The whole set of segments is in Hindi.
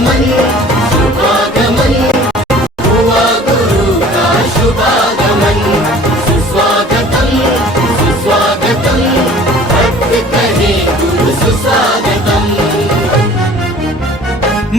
शुभागमन शुभागमन हुआ गुरु का शुभागमन। सुस्वागतम सुस्वागतम भक्त कहे गुरु सुस्वागतम।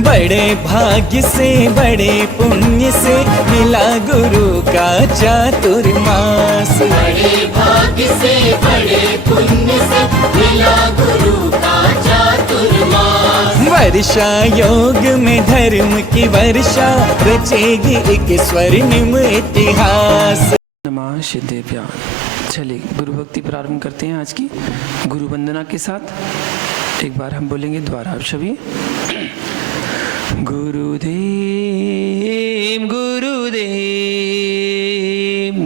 बड़े भाग्य से बड़े पुण्य से मिला गुरु का चातुर्मास। बड़े भाग्य से बड़े पुण्य से मिला गुरु का चातुर्मास। वर्षा योग में धर्म की वर्षा रचेगी एक स्वर्णिम इतिहास। नमः सिद्धेभ्यां। चलिए गुरु भक्ति प्रारंभ करते हैं आज की गुरु वंदना के साथ। एक बार हम बोलेंगे द्वारा आप सभी। गुरुदेव गुरुदेव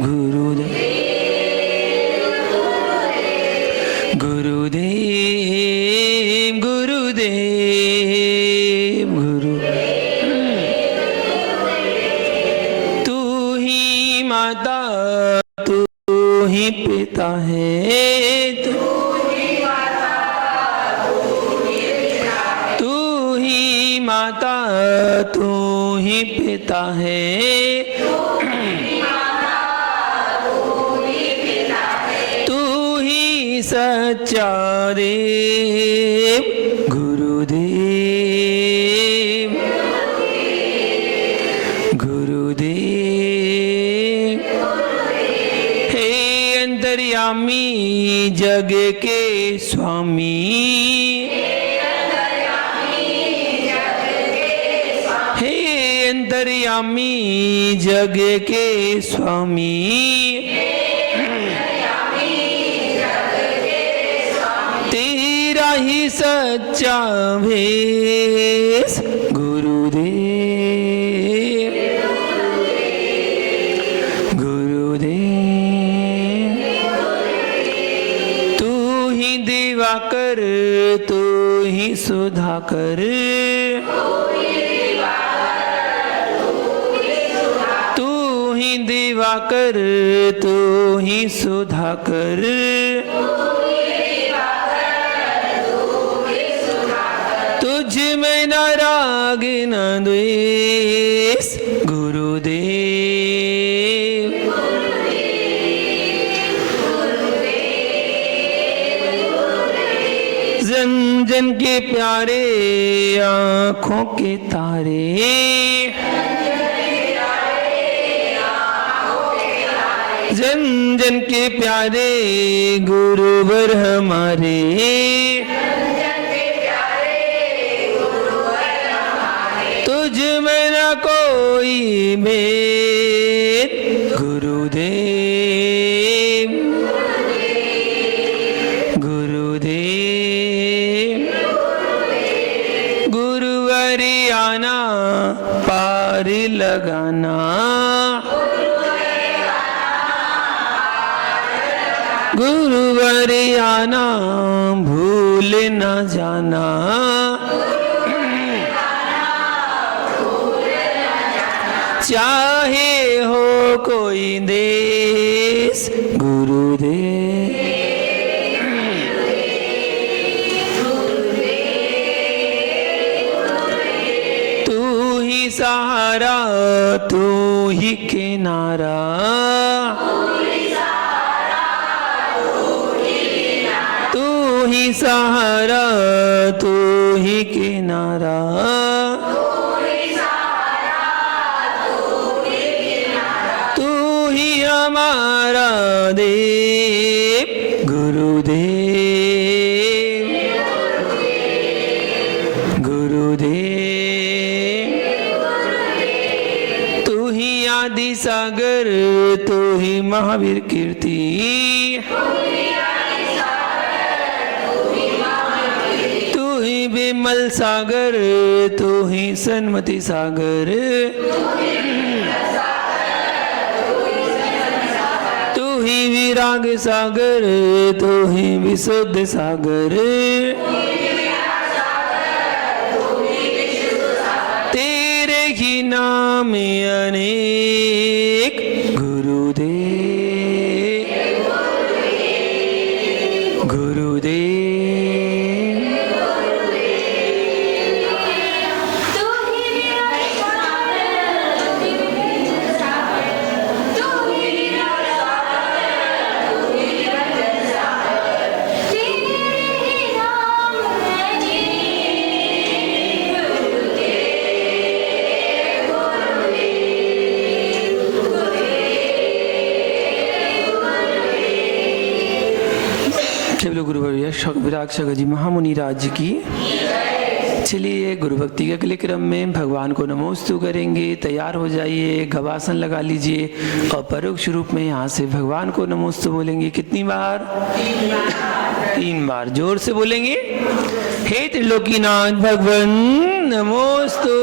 गुरुदेव गुरुदेव गुरुदेव गुरु। तू ही माता तू ही पिता है, माता तू ही पिता है, तू ही सच्चा देव गुरुदेव गुरुदेव। हे अंतर्यामी जग के स्वामी, अंतर्यामी जग के स्वामी, तेरा ही सच्चा भेष गुरुदेव गुरुदेव। तू ही दिवाकर तू ही सुधाकर, दिवाकर तू ही सुधाकर, तुझ में न राग न द्वेष गुरुदेव। जन जन के प्यारे आँखों के तारे, जन जन के प्यारे गुरुवर हमारे, तुझ में न कोई भेद गुरुदेव गुरुदेव। गुरुवरी आना पार लगाना, गुरुवरी आना भूल न जाना, चाहे हो कोई देश गुरुदेव तू ही सहारा तू ही किनारा, सहारा तू ही किनारा, तू ही हमारा देव गुरुदेव गुरुदेव। तू ही आदि सागर तू ही महावीर कीर्ति, विमल सागर तू ही सन्मति सागर, तू ही विराग सागर तू ही विशुद्ध सागर, तेरे ही नाम अनेक गुरुदेव गुरुदेव। विराक्षक जी महामुनि राज की। चलिए गुरु भक्ति के अगले क्रम में भगवान को नमोस्तु करेंगे। तैयार हो जाइए, गवासन लगा लीजिए और परोक्ष रूप में यहाँ से भगवान को नमोस्तु बोलेंगे। कितनी बार? 3 बार। जोर से बोलेंगे, हे त्रिलोकीनाथ भगवान नमोस्तु।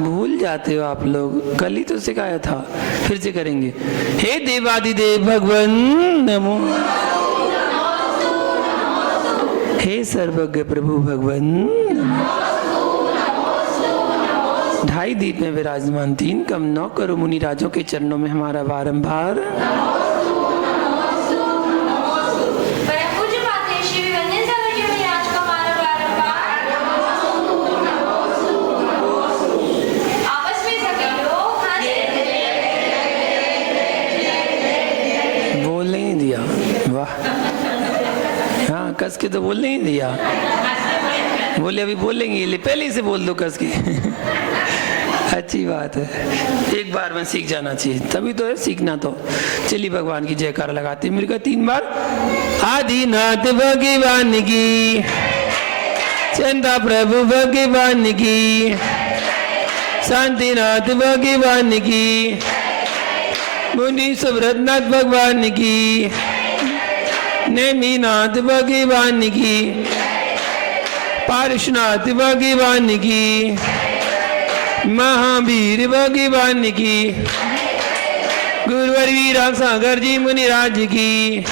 भूल जाते हो आप लोग, कल ही तो सिखाया था, फिर से करेंगे। हे देवादिदेव भगवान नमो, हे सर्वज्ञ प्रभु भगवान। 2.5 दीप में विराजमान 3 कम 9 करो मुनि राजों के चरणों में हमारा बारंबार। बोलने ही दिया, वाह। हाँ, कस के तो बोलने ही दिया। बोले अभी बोलेंगे, पहले ही से बोल दो कस के। अच्छी बात है, एक बार में सीख जाना चाहिए, तभी तो है सीखना। तो चलिए भगवान की जयकार लगाते हैं मिलकर 3 बार। आदिनाथ भगवान की, चंदा प्रभु भगवान की, शांतिनाथ भगवान की, मुनि सुब्रतनाथ भगवान की, नेमीनाथ भगवान की, पार्श्वनाथ भगवान की, महावीर भगवान की, गुरुवर वीरा सागर जी मुनिराज की,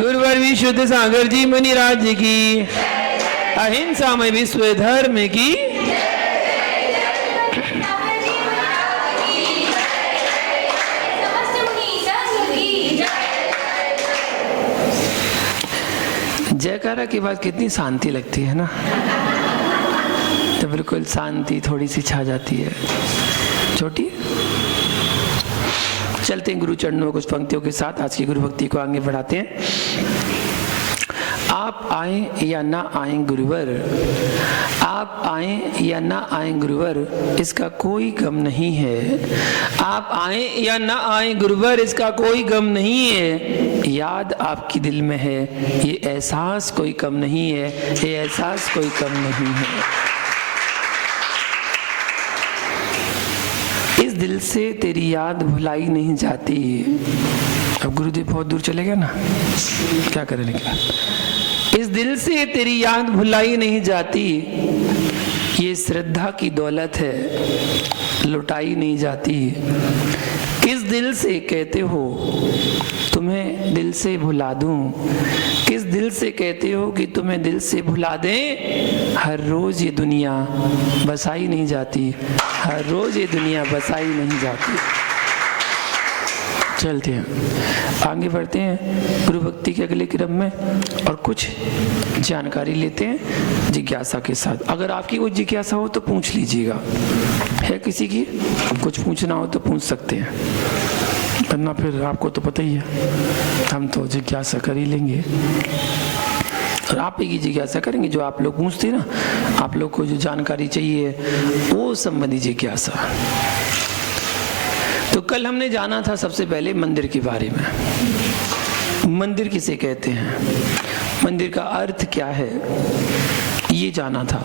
गुरुवर विशुद्ध सागर जी मुनिराज की, अहिंसा में विश्व धर्म की। जयकारा के बाद कितनी शांति लगती है ना, तो बिल्कुल शांति थोड़ी सी छा जाती है। छोटी चलते हैं गुरु चरणों में कुछ पंक्तियों के साथ आज की गुरु भक्ति को आगे बढ़ाते हैं। आप आए या ना आए गुरुवर, आप आए या ना आए गुरुवर, इसका कोई गम नहीं है। आप आए या ना आए गुरुवर, इसका कोई गम नहीं है। याद आपकी दिल में है, ये एहसास कोई कम नहीं है, ये एहसास कोई कम नहीं है। इस दिल से तेरी याद भुलाई नहीं जाती। अब गुरुदेव बहुत दूर चले गए ना, क्या करें लेकिन। इस दिल से तेरी याद भुलाई नहीं जाती, ये श्रद्धा की दौलत है, लुटाई नहीं जाती। किस दिल से कहते हो तुम्हें दिल से भुला दूं, किस दिल से कहते हो कि तुम्हें दिल से भुला दें। हर रोज ये दुनिया बसाई नहीं जाती, हर रोज ये दुनिया बसाई नहीं जाती। चलते हैं आगे बढ़ते हैं गुरु भक्ति के अगले क्रम में और कुछ जानकारी लेते हैं जिज्ञासा के साथ। अगर आपकी कोई जिज्ञासा हो तो पूछ लीजिएगा, है किसी की कुछ पूछना हो तो पूछ सकते हैं, वरना फिर आपको तो पता ही है हम तो जिज्ञासा कर ही लेंगे और आप ही की जिज्ञासा करेंगे। जो आप लोग पूछते हैं ना, आप लोग को जो जानकारी चाहिए वो संबंधी जिज्ञासा। तो कल हमने जाना था सबसे पहले मंदिर के बारे में। मंदिर किसे कहते हैं, मंदिर का अर्थ क्या है, ये जाना था।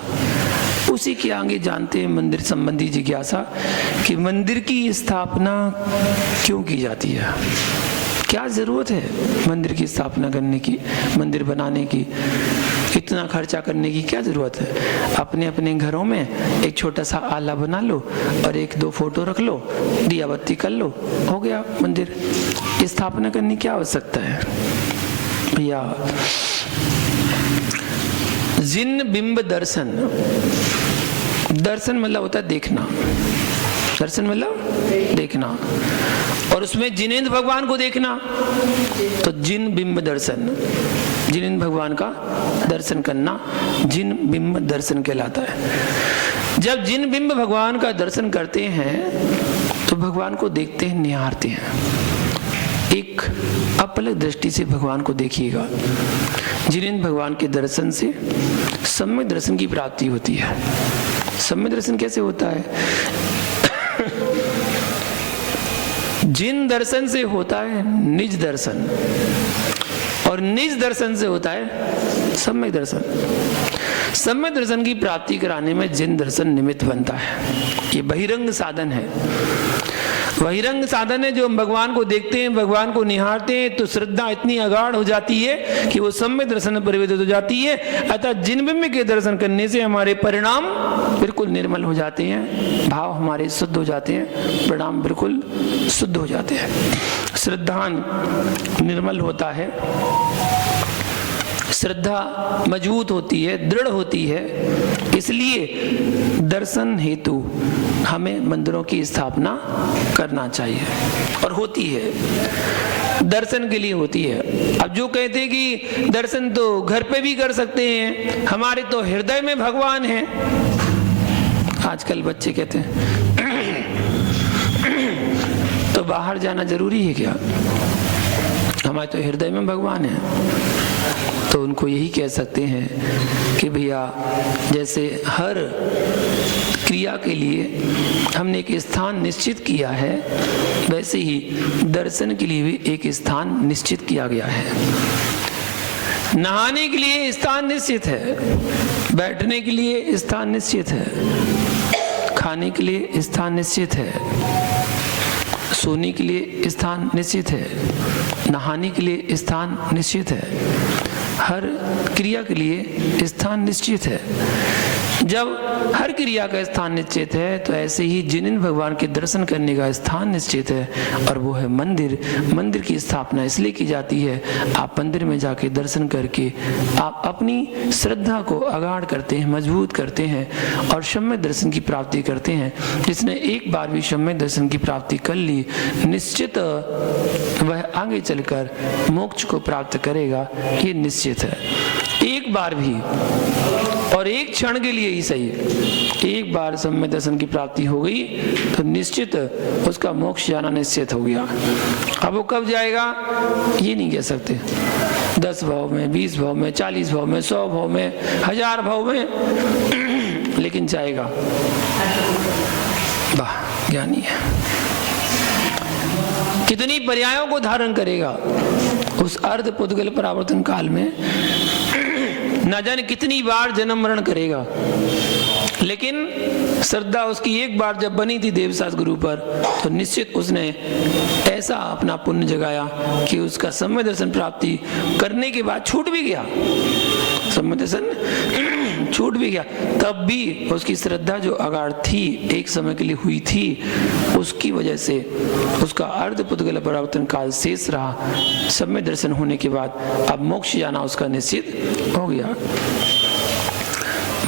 उसी के आगे जानते हैं मंदिर संबंधी जिज्ञासा कि मंदिर की स्थापना क्यों की जाती है, क्या जरूरत है मंदिर की स्थापना करने की, मंदिर बनाने की, इतना खर्चा करने की क्या जरूरत है। अपने अपने घरों में एक छोटा सा आला बना लो और 1-2 फोटो रख लो, दिया बत्ती कर लो, हो गया मंदिर। स्थापना करने की क्या आवश्यकता है भैया। जिन बिंब दर्शन, दर्शन मतलब होता है देखना, दर्शन मतलब देखना, और उसमें जिनेंद्र भगवान को देखना, तो जिन बिंब दर्शन, जिनेंद्र भगवान का दर्शन करना जिन बिंब दर्शन कहलाता है। जब जिन बिंब भगवान का दर्शन करते हैं तो भगवान को देखते हैं, निहारते हैं। एक अपलक दृष्टि से भगवान को देखिएगा। जिनेंद्र भगवान के दर्शन से सम्यक दर्शन की प्राप्ति होती है। सम्यक दर्शन कैसे होता है? जिन दर्शन से होता है निज दर्शन, और निज दर्शन से होता है सम्यक दर्शन। सम्यक दर्शन की प्राप्ति कराने में जिन दर्शन निमित्त बनता है, ये बहिरंग साधन है। बहिरंग साधन है जो हम भगवान को देखते हैं, भगवान को निहारते हैं, तो श्रद्धा इतनी अगाढ़ हो जाती है कि वो सम्यक दर्शन में परिवर्तित हो जाती है। अतः जिन बिंब के दर्शन करने से हमारे परिणाम बिल्कुल निर्मल हो जाते हैं, भाव हमारे शुद्ध हो जाते हैं, परिणाम बिल्कुल शुद्ध हो जाते हैं, श्रद्धान निर्मल होता है, श्रद्धा मजबूत होती है, दृढ़ होती है। इसलिए दर्शन हेतु हमें मंदिरों की स्थापना करना चाहिए और होती है, दर्शन के लिए होती है। अब जो कहते हैं कि दर्शन तो घर पे भी कर सकते हैं, हमारे तो हृदय में भगवान है। आजकल बच्चे कहते हैं तो बाहर जाना जरूरी है क्या, हमारे तो हृदय में भगवान है। तो उनको यही कह सकते हैं कि भैया जैसे हर क्रिया के लिए हमने एक स्थान निश्चित किया है, वैसे ही दर्शन के लिए भी एक स्थान निश्चित किया गया है। नहाने के लिए स्थान निश्चित है, बैठने के लिए स्थान निश्चित है, खाने के लिए स्थान निश्चित है, सोने के लिए स्थान निश्चित है, नहाने के लिए स्थान निश्चित है, हर क्रिया के लिए स्थान निश्चित है। जब हर क्रिया का स्थान निश्चित है तो ऐसे ही जिन भगवान के दर्शन करने का स्थान निश्चित है, और वो है मंदिर। मंदिर की स्थापना इसलिए की जाती है, आप मंदिर में जाके दर्शन करके आप अपनी श्रद्धा को अगाढ़ करते हैं, मजबूत करते हैं और सम्यक दर्शन की प्राप्ति करते हैं। जिसने एक बार भी सम्यक दर्शन की प्राप्ति कर ली, निश्चित वह आगे चलकर मोक्ष को प्राप्त करेगा, ये निश्चित है। एक बार भी और एक क्षण के लिए ही सही, एक बार सम्यक दर्शन की प्राप्ति हो गई तो निश्चित उसका मोक्ष जाना निश्चित हो गया। अब वो कब जाएगा ये नहीं कह सकते, 10 भाव में, 20 भाव में, 40 भाव में, 100 भाव में, 1000 भाव में, लेकिन जाएगा। वाह, ज्ञानी है। कितनी पर्यायों को धारण करेगा उस अर्ध पुद्गल परावर्तन काल में, न जाने कितनी बार जन्म मरण करेगा, लेकिन श्रद्धा उसकी एक बार जब बनी थी देवसास गुरु पर, तो निश्चित उसने ऐसा अपना पुण्य जगाया कि उसका सम्यक दर्शन प्राप्ति करने के बाद छूट भी गया, सम्यक दर्शन छूट भी गया। तब भी उसकी श्रद्धा जो अगाढ़ थी, एक समय के लिए हुई थी, उसकी वजह से उसका अर्ध पुद्गल परावर्तन काल शेष रहा। सम्यक दर्शन होने के बाद अब मोक्ष जाना उसका निश्चित हो गया।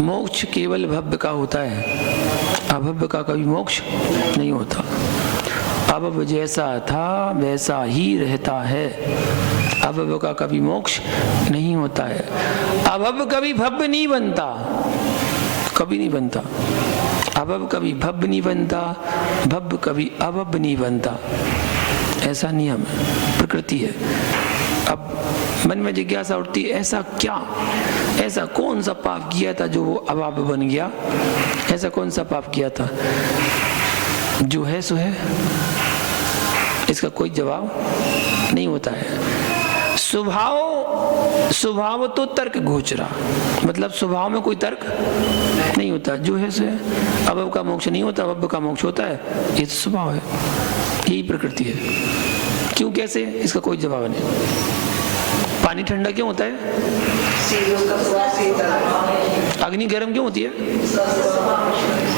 मोक्ष केवल भव्य का होता है, अभव्य का कभी मोक्ष नहीं होता। अभव्य जैसा था वैसा ही रहता है, अभव्य का कभी मोक्ष नहीं होता है। अभव्य कभी भव्य नहीं बनता, कभी नहीं बनता। अभव्य कभी भव्य नहीं बनता, भव्य कभी अभव्य नहीं बनता, ऐसा नियम है, प्रकृति है। अब मन में जिज्ञासा उठती है, ऐसा क्या, ऐसा कौन सा पाप किया था जो वो अभव्य बन गया, ऐसा कौन सा पाप किया था? जो है सो है, इसका कोई जवाब नहीं होता है। स्वभाव तो तर्क गोचरा, मतलब स्वभाव में कोई तर्क नहीं होता, जो है सो है। अभव का मोक्ष नहीं होता, अभव का मोक्ष होता है, ये तो स्वभाव है, यही प्रकृति है। क्यों, कैसे, इसका कोई जवाब नहीं। पानी ठंडा क्यों होता है? अग्नि गर्म क्यों होती है?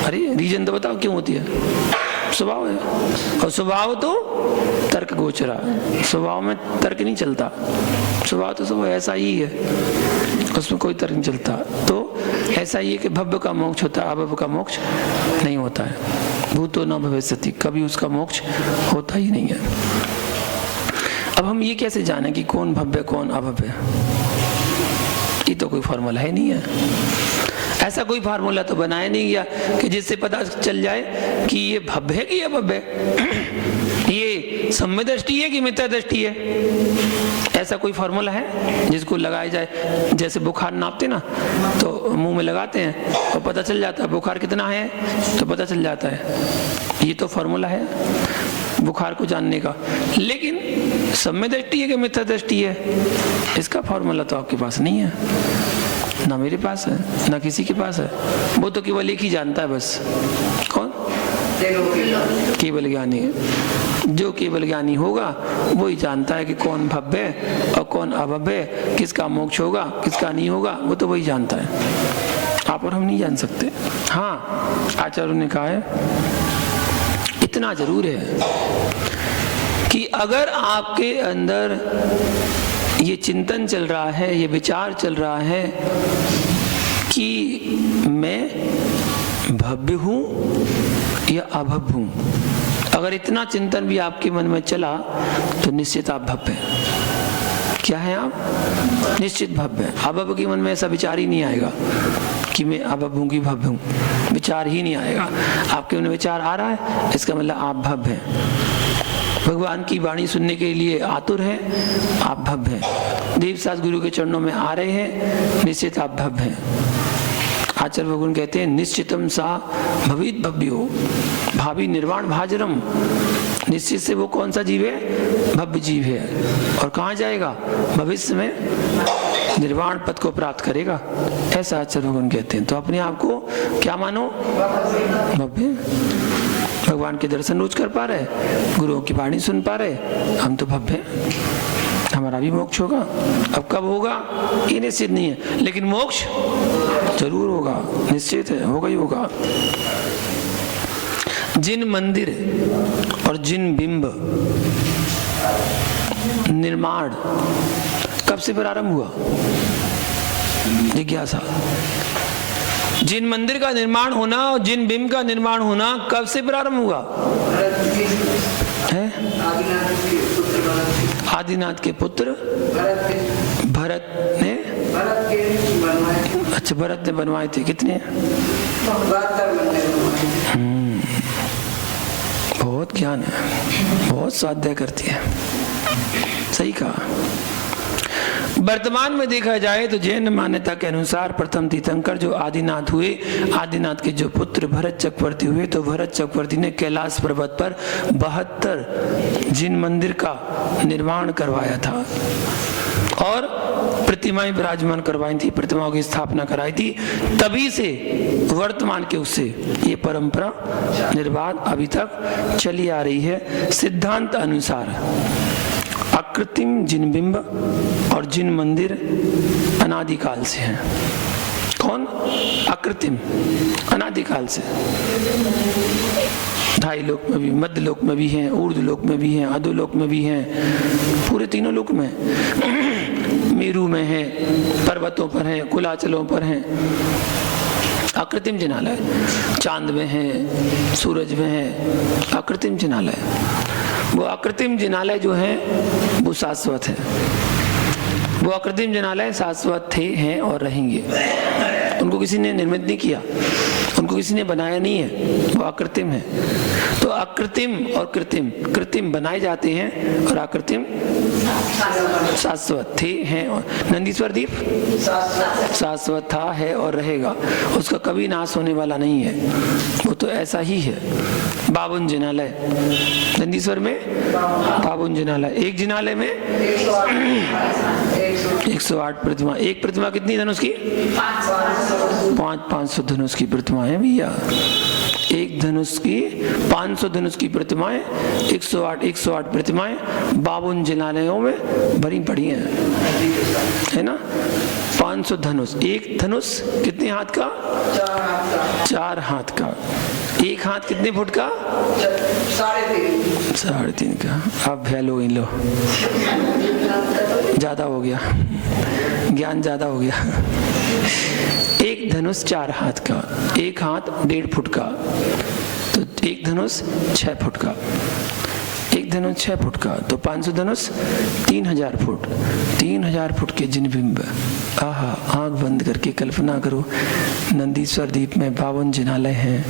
अरे रीजन तो बताओ क्यों होती है? स्वभाव है, और स्वभाव तो तर्क गोचरा, स्वभाव में तर्क नहीं चलता, स्वभाव तो स्वभाव ऐसा ही है, उसमें कोई तर्क नहीं चलता। तो ऐसा ही है कि भव्य का मोक्ष होता है, अभव्य का मोक्ष नहीं होता है। भूतो न भविष्यति, कभी उसका मोक्ष होता ही नहीं है। अब हम ये कैसे जाने कि कौन भव्य कौन अभव्य? ये तो कोई फॉर्मूला है नहीं है। ऐसा कोई फार्मूला तो बनाया नहीं गया कि जिससे पता चल जाए कि ये भव्य है कि अभव्य है, ये सम्यक दृष्टि है कि मिथ्या दृष्टि है। ऐसा कोई फार्मूला है जिसको लगाया जाए? जैसे बुखार नापते ना, तो मुंह में लगाते हैं और पता चल जाता है बुखार कितना है, तो पता चल जाता है। ये तो फार्मूला है बुखार को जानने का। लेकिन सब में दृष्टि है कि मिथ्या दृष्टि है? इसका फॉर्मूला तो आपके पास नहीं है, ना मेरे पास है, ना किसी के पास है। वो तो केवल एक ही जानता है बस। कौन? केवल ज्ञानी। जो केवल ज्ञानी होगा वही जानता है कि कौन भव्य और कौन अभव्य, किसका मोक्ष होगा किसका नहीं होगा, वो तो वही जानता है। आप और हम नहीं जान सकते। हाँ, आचार्यों ने कहा है इतना जरूर है कि अगर आपके अंदर ये चिंतन चल रहा है, ये विचार चल रहा है कि मैं भव्य हूं या अभव्य हूं, अगर इतना चिंतन भी आपके मन में चला तो निश्चित आप भव्य हैं। क्या है आप? निश्चित भव्य हैं। अभव्य के मन में ऐसा विचार ही नहीं आएगा कि मैं अभव्य हूं कि भव्य हूं, विचार ही नहीं आएगा। आपके मन में विचार आ रहा है, इसका मतलब आप भव्य हैं। भगवान की वाणी सुनने के लिए आतुर हैं, आप भव्य हैं। देवसास गुरु के चरणों में आ रहे हैं, निश्चित आप भव्य हैं। आचार्य भगवान कहते हैं निश्चितम सा भवित भव्यो भावी निर्वाण भाजरम। निश्चित से वो कौन सा जीव है? भव्य जीव है। और कहाँ जाएगा? भविष्य में निर्वाण पद को प्राप्त करेगा, ऐसा आचार्य भगवान कहते हैं। तो अपने आप को क्या मानो? भव्य। भगवान के दर्शन रोज कर पा रहे, गुरुओं की वाणी सुन पा रहे, हम तो भव्य हैं। हमारा भी मोक्ष होगा। अब कब होगा ये निश्चित नहीं है, लेकिन मोक्ष जरूर होगा, निश्चित है, होगा ही होगा। जिन मंदिर और जिन बिंब निर्माण कब से प्रारंभ हुआ? जिज्ञासा। जिन मंदिर का निर्माण होना और जिन बिंब का निर्माण होना कब से प्रारंभ हुआ? है आदिनाथ के पुत्र भरत ने। अच्छा, भरत ने बनवाए थे। कितने? बहुत ज्ञान है, बहुत स्वाध्याय करती है। सही कहा। वर्तमान में देखा जाए तो जैन मान्यता के अनुसार प्रथम तीर्थंकर जो आदिनाथ हुए, आदिनाथ के जो पुत्र भरत चक्रवर्ती हुए, तो भरत चक्रवर्ती ने कैलाश पर्वत पर 72 जिन मंदिर का निर्माण करवाया था और प्रतिमाएं विराजमान करवाई थी, प्रतिमाओं की स्थापना कराई थी। तभी से वर्तमान के उससे ये परंपरा निर्बाध अभी तक चली आ रही है। सिद्धांत अनुसार अकृत्रिम जिन बिंब और जिन मंदिर अनादिकाल से हैं। कौन? अकृत्रिम, अनादिकाल से। ढाई लोक में भी, मध्य लोक में भी हैं, ऊर्ध्व लोक में भी हैं, अधोलोक में भी हैं, पूरे तीनों लोक में। मेरू में है, पर्वतों पर है, कुलाचलों पर है। अकृत्रिम जिनालय। चांद में है, सूरज में है, अकृत्रिम जिनालय। वो अकृत्रिम जिनालय जो है वो शाश्वत है। वो अकृत्रिम जिनालय शाश्वत थे, हैं और रहेंगे। उनको किसी ने निर्मित नहीं किया, उनको किसी ने बनाया नहीं है, वो अकृत्रिम है। तो अकृत्रिम और कृत्रिम, कृत्रिम बनाए जाते हैं और अकृत्रिम शाश्वत थे, हैं। और नंदीश्वर दीप शाश्वत था, है और रहेगा, उसका कभी नाश होने वाला नहीं है, वो तो ऐसा ही है। 52 जिनालय नंदीश्वर में, 52 जिनालय। एक जिनालय में 108 प्रतिमा। एक प्रतिमा कितनी धनुष की? 500 धनुष की प्रतिमा है भैया। एक धनुष की 500 धनुष की प्रतिमाएं, 108 प्रतिमाएं 52 जिनालयों में भरी पड़ी हैं, है ना। 500 धनुष। एक धनुष कितने हाथ का? 4 हाथ का। एक हाथ कितने फुट का? 3.5 का। अब लो इन लो, ज्यादा हो गया, ज्ञान ज्यादा हो गया। एक धनुष 4 हाथ का, एक हाथ 1.5 फुट का, तो एक धनुष 6 फुट का। एक धनुष 6 फुट का, तो 500 धनुष 3000 फुट। 3000 फुट के जिन बिंब। आहा, आंख बंद करके कल्पना करो, नंदीश्वर द्वीप में 52 जिनालय हैं।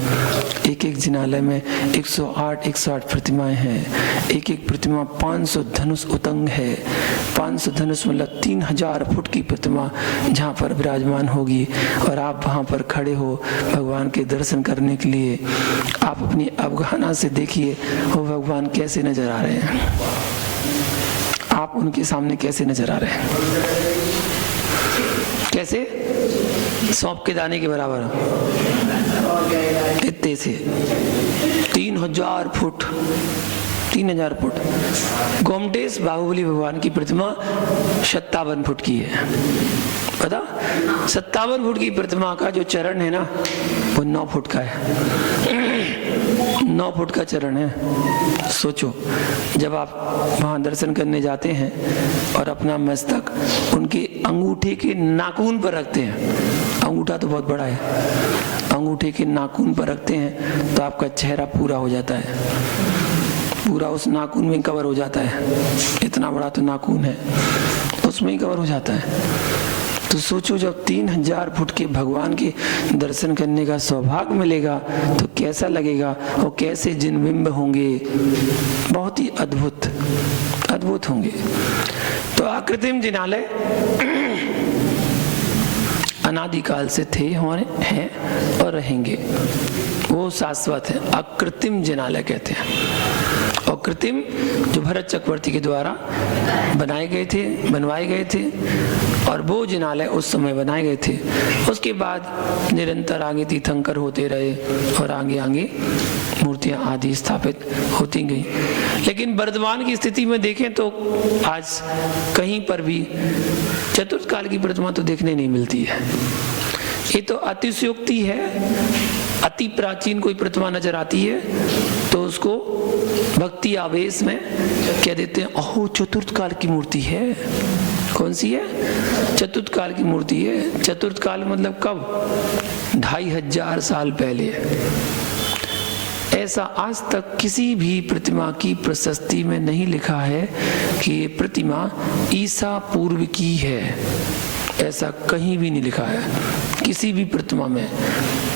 एक एक जिनालय में 108 प्रतिमाएं हैं। एक एक प्रतिमा 500 धनुष उतंग है। 500 धनुष मतलब 3000 फुट की प्रतिमा जहाँ पर विराजमान होगी, और आप वहाँ पर खड़े हो भगवान के दर्शन करने के लिए। आप अपनी अवगाहना से देखिए वो भगवान कैसे नजर आ रहे हैं। आप उनके सामने कैसे नजर आ रहे हैं? कैसे? सौंप के दाने के बराबर, इतने से 3000 फुट, 3000 फुट। गोमटेश बाहुबली भगवान की प्रतिमा 57 फुट की है। पता? 57 फुट की प्रतिमा का जो चरण है ना, वो 9 फुट का है। 9 फुट का चरण है। सोचो, जब आप वहां दर्शन करने जाते हैं और अपना मस्तक उनके अंगूठे के नाखून पर रखते हैं, अंगूठा तो बहुत बड़ा है, अंगूठे के नाखून पर रखते हैं तो आपका चेहरा पूरा हो जाता है, पूरा उस नाखून में कवर हो जाता है। इतना बड़ा तो नाखून है, उसमें ही कवर हो जाता है। तो सोचो, जब 3000 फुट के भगवान के दर्शन करने का सौभाग्य मिलेगा तो कैसा लगेगा और कैसे जिनबिंब होंगे, बहुत ही अद्भुत अद्भुत होंगे। तो आकृतिम जिनालय अनादिकाल से थे, हैं और रहेंगे, वो शाश्वत है। अकृत्रिम जिनालय कहते हैं। और कृत्रिम जो भरत चक्रवर्ती के द्वारा बनवाए गए थे और वो जिनालय उस समय बनाए गए थे। उसके बाद निरंतर आगे तीर्थंकर होते रहे और आगे आगे मूर्तियां आदि स्थापित होती गई। लेकिन वर्तमान की स्थिति में देखें तो आज कहीं पर भी चतुर्थ काल की प्रतिमा तो देखने नहीं मिलती है। ये तो अतिशयोक्ति है। अति प्राचीन कोई प्रतिमा नजर आती है तो उसको भक्ति आवेश में कह देते हैं, ओह चतुर्थ काल की मूर्ति है। कौन सी है? चतुर्थ काल की मूर्ति है। चतुर्थ काल मतलब कब? 2500 साल पहले। ऐसा आज तक किसी भी प्रतिमा की प्रशस्ति में नहीं लिखा है कि ये प्रतिमा ईसा पूर्व की है। ऐसा कहीं भी नहीं लिखा है, किसी भी प्रतिमा में,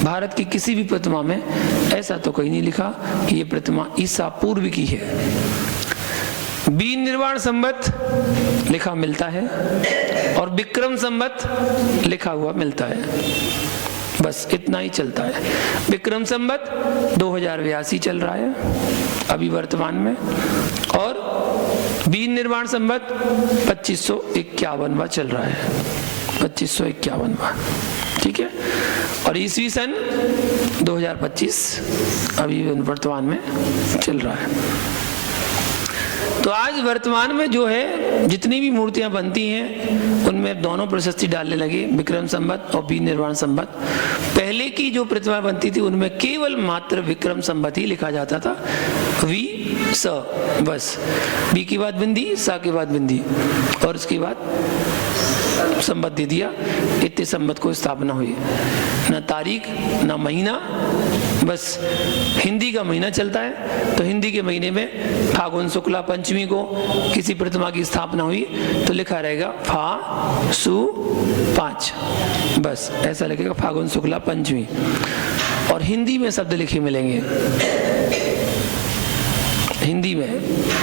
भारत की किसी भी प्रतिमा में ऐसा तो कहीं नहीं लिखा कि ये प्रतिमा ईसा पूर्व की है। बीन निर्वाण संवत लिखा मिलता है और विक्रम संवत लिखा हुआ मिलता है, बस इतना ही चलता है। विक्रम संवत 2082 चल रहा है अभी वर्तमान में, और बीन निर्वाण संवत 2551वां चल रहा है, 2551वां, ठीक है। और ईस्वी सन 2025 अभी वर्तमान में चल रहा है। तो आज वर्तमान में जो है जितनी भी मूर्तियां बनती हैं उनमें दोनों प्रशस्ति डालने लगे, विक्रम संवत और बीन निर्वाण संवत। पहले की जो प्रतिमा बनती थी उनमें केवल मात्र विक्रम संवत ही लिखा जाता था, वी स, बस बी के बाद बिंदी, सा के बाद बिंदी, और उसके बाद संवत दे दिया। इतने संवत को स्थापना हुई, ना तारीख ना महीना, बस हिंदी का महीना चलता है तो हिंदी के महीने में फागुन शुक्ला पंचमी को किसी प्रतिमा की स्थापना हुई तो लिखा रहेगा फा सु 5, बस ऐसा लिखेगा फागुन शुक्ला पंचमी। और हिंदी में शब्द लिखे मिलेंगे, हिंदी में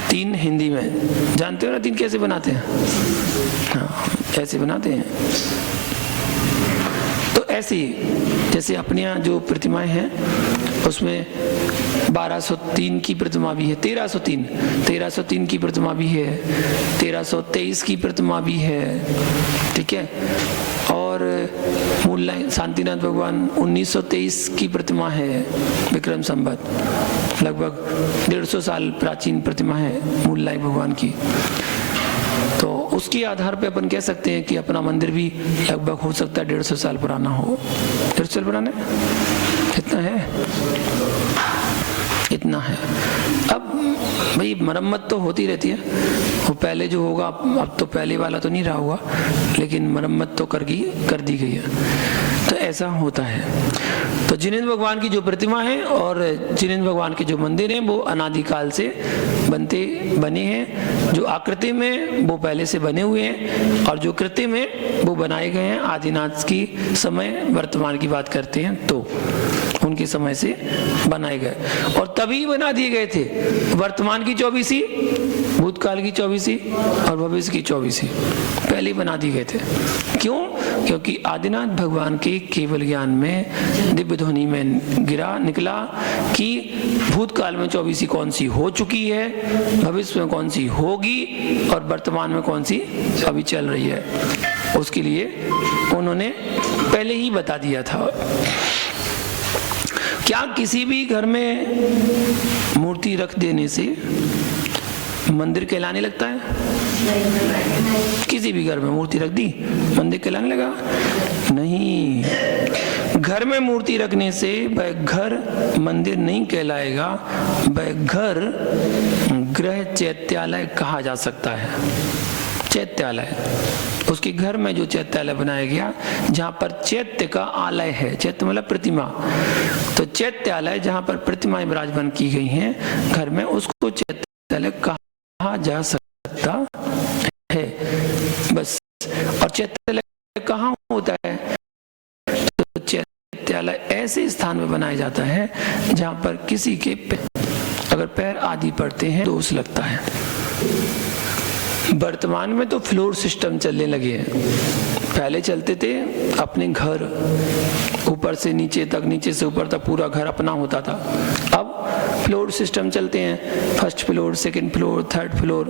3, हिंदी में जानते हो ना 3 कैसे बनाते हैं? हाँ, ऐसे बनाते हैं। तो ऐसी जैसे अपने यहाँ जो प्रतिमाएं हैं उसमें 1203 की प्रतिमा भी है, 1303 की प्रतिमा भी है, 1323 की प्रतिमा भी है, ठीक है। और मूल लाइन शांतिनाथ भगवान 1923 की प्रतिमा है, विक्रम संवत, लगभग 150 साल प्राचीन प्रतिमा है मूल लाइन भगवान की। तो उसके आधार पे अपन कह सकते हैं कि अपना मंदिर भी लगभग हो सकता है 150 साल पुराना हो। 150 साल पुराना इतना है, इतना है। अब भाई मरम्मत तो होती रहती है, वो पहले जो होगा अब तो पहले वाला तो नहीं रहा होगा, लेकिन मरम्मत तो कर दी गई है। तो ऐसा होता है। तो जिनेंद्र भगवान की जो प्रतिमा है और जिनेंद्र भगवान के जो मंदिर हैं वो अनादिकाल से बने हैं। जो आकृति में वो पहले से बने हुए हैं और जो कृति में वो बनाए गए हैं आदिनाथ की समय वर्तमान की बात करते हैं तो उनके समय से बनाए गए और तभी बना दिए गए थे। वर्तमान की 24, भूतकाल की 24 और भविष्य की 24 पहले बना दिए गए थे। क्यों? क्योंकि आदिनाथ भगवान के केवल ज्ञान में दिव्य ध्वनि में निकला कि भूतकाल में 24 कौन सी हो चुकी है, भविष्य में कौन सी होगी और वर्तमान में कौन सी अभी चल रही है। उसके लिए उन्होंने पहले ही बता दिया था। क्या किसी भी घर में मूर्ति रख देने से मंदिर कहलाने लगता है? किसी भी घर में मूर्ति रख दी मंदिर कहलाने लगा? नहीं। घर में मूर्ति रखने से वह घर मंदिर नहीं कहलाएगा, वह घर गृह चैत्यालय कहा जा सकता है। चैत्यालय, उसके घर में जो चैत्यालय बनाया गया जहां पर चैत्य का आलय है, चैत्य मतलब प्रतिमा, तो चैत्यालय जहां पर प्रतिमाएं विराजमान की गई हैं घर में, उसको चैत्यालय कहा जा सकता है बस। और चैत्यालय कहाँ होता है? तो चैत्यालय ऐसे स्थान में बनाया जाता है जहां पर किसी के अगर पैर आदि पड़ते हैं दोष लगता है। वर्तमान में तो फ्लोर सिस्टम चलने लगे हैं। पहले चलते थे अपने घर, ऊपर से नीचे तक, नीचे से ऊपर तक पूरा घर अपना होता था। अब फ्लोर सिस्टम चलते हैं, first floor, second floor, third floor,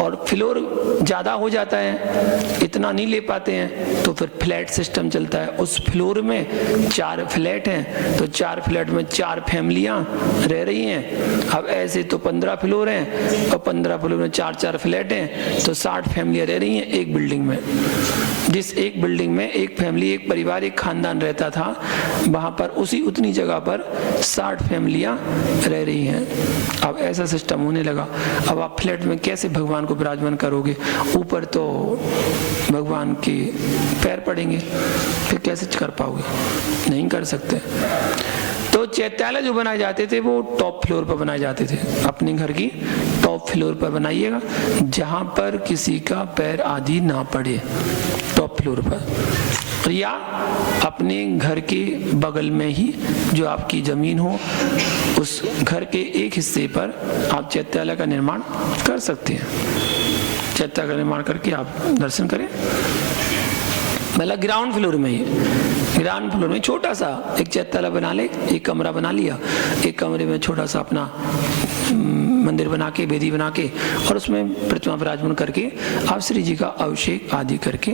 और फ्लोर ज़्यादा हो जाता है, इतना नहीं ले पाते हैं तो फिर फ्लैट सिस्टम चलता है। उस फ्लोर में 4 फ्लैट हैं तो 4 फ्लैट में 4 फैमिलियाँ रह रही हैं। अब ऐसे तो 15 फ्लोर हैं और 15 फ्लोर में 4-4 फ्लैट हैं तो 60 फैमिलियाँ रह रही हैं एक बिल्डिंग में। जिस एक बिल्डिंग में एक फैमिली, एक परिवार, एक खानदान रहता था, वहां पर उतनी जगह पर 60 फैमिलियां रह रही हैं। अब ऐसा सिस्टम होने लगा। अब आप फ्लैट में कैसे भगवान को विराजमान करोगे? ऊपर तो भगवान के पैर पड़ेंगे, फिर कैसे कर पाओगे? नहीं कर सकते। तो चैत्यालय जो बनाए जाते थे वो टॉप फ्लोर पर बनाए जाते थे। अपने घर की टॉप फ्लोर पर बनाइएगा जहां पर किसी का पैर आदि ना पड़े, टॉप फ्लोर पर। या अपने घर के बगल में ही जो आपकी जमीन हो, उस घर के एक हिस्से पर आप चैत्यालय का निर्माण कर सकते हैं। चैत्यालय का निर्माण करके आप दर्शन करें। मतलब ग्राउंड फ्लोर में ही, ग्राउंड फ्लोर में छोटा सा एक चैत्यालय बना ले, एक कमरा बना लिया, एक कमरे में छोटा सा अपना मंदिर बना के, वेदी बना के, और उसमें प्रतिमा विराजमान करके आप श्री जी का अभिषेक आदि करके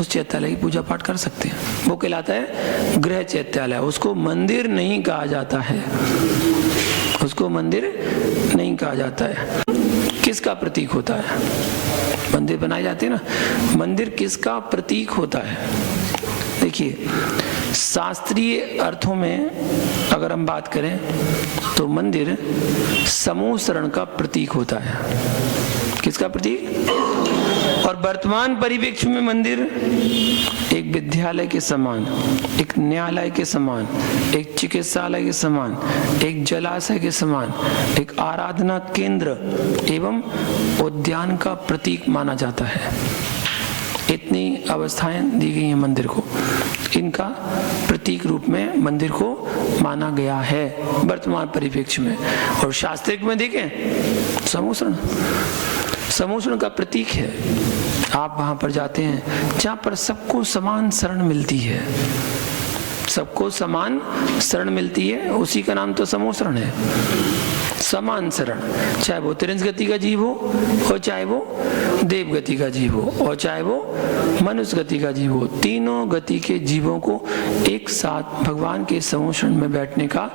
उस चैत्यालय की पूजा पाठ कर सकते हैं। वो कहलाता है गृह चैत्यालय। उसको मंदिर नहीं कहा जाता है, उसको मंदिर नहीं कहा जाता है। किसका प्रतीक होता है? मंदिर बनाए जाते हैं ना, मंदिर किसका प्रतीक होता है? देखिए, शास्त्रीय अर्थों में अगर हम बात करें तो मंदिर समूह शरण का प्रतीक होता है। किसका प्रतीक? और वर्तमान परिप्रेक्ष्य में मंदिर एक विद्यालय के समान, एक न्यायालय के समान, एक चिकित्सालय के समान, एक जलाशय के समान, एक आराधना केंद्र एवं उद्यान का प्रतीक माना जाता है। इतनी अवस्थाएं दी गई हैं मंदिर को, इनका प्रतीक रूप में मंदिर को माना गया है वर्तमान परिप्रेक्ष्य में। और शास्त्रिक में देखें, समूसरण समूसरण का प्रतीक है। आप वहां पर जाते हैं जहां पर सबको समान शरण मिलती है, सबको समान शरण मिलती है, उसी का नाम तो समूसरण है। समान शरण, चाहे वो त्रिंश गति का जीव हो, और चाहे वो देव गति का जीव हो, और चाहे वो मनुष्य गति का जीव हो, तीनों गति के जीवों को एक साथ भगवान के समूषण में बैठने का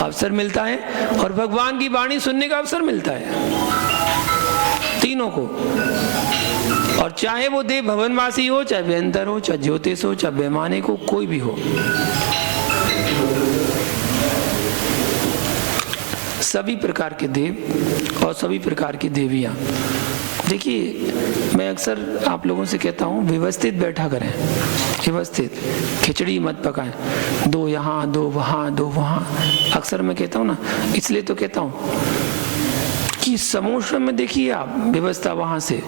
अवसर मिलता है और भगवान की वाणी सुनने का अवसर मिलता है तीनों को। और चाहे वो देव भवनवासी हो, चाहे व्यंतर हो, चाहे ज्योतिष हो, चाहे बेमाने को, कोई भी हो, सभी प्रकार के देव और सभी प्रकार की देवियां। देखिए, मैं अक्सर आप लोगों से कहता हूं, व्यवस्थित बैठा करें, व्यवस्थित, खिचड़ी मत पकाएं, 2 यहाँ 2 वहां 2 वहां। अक्सर मैं कहता हूं ना, इसलिए तो कहता हूं कि समूषण में देखिए आप व्यवस्था। वहां से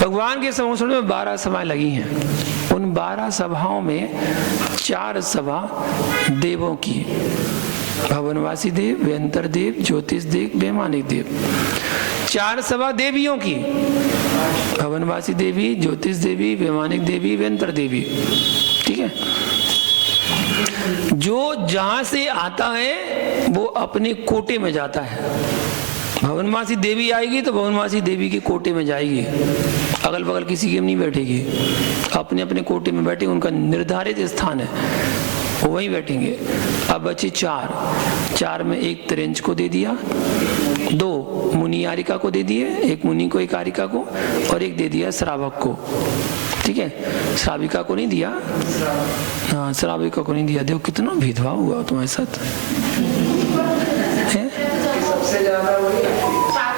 भगवान के समूषण में 12 सभाएं लगी हैं। उन 12 सभाओं में 4 सभा देवों की, भवनवासी देव, व्यंतर देव, ज्योतिष देव, वैमानिक देव। 4 सभा देवियों की, भवनवासी देवी, ज्योतिष देवी, वैमानिक देवी, व्यंतर देवी। ठीक है, जो जहां से आता है वो अपने कोटे में जाता है। भवनवासी देवी आएगी तो भवनवासी देवी के कोटे में जाएगी, अगल बगल किसी के नहीं बैठेगी, अपने अपने कोटे में बैठेगी, उनका निर्धारित स्थान है, वो वहीं बैठेंगे। अब बचे 4 में एक त्रिंज को दे दिया, 2 मुनि आरिका को दे दिए, एक मुनि को, एक आरिका को, और एक दे दिया श्रावक को। ठीक है, श्राविका को नहीं दिया, हाँ श्राविका को नहीं दिया। देखो कितना भेदभाव हुआ तुम्हारे साथ है?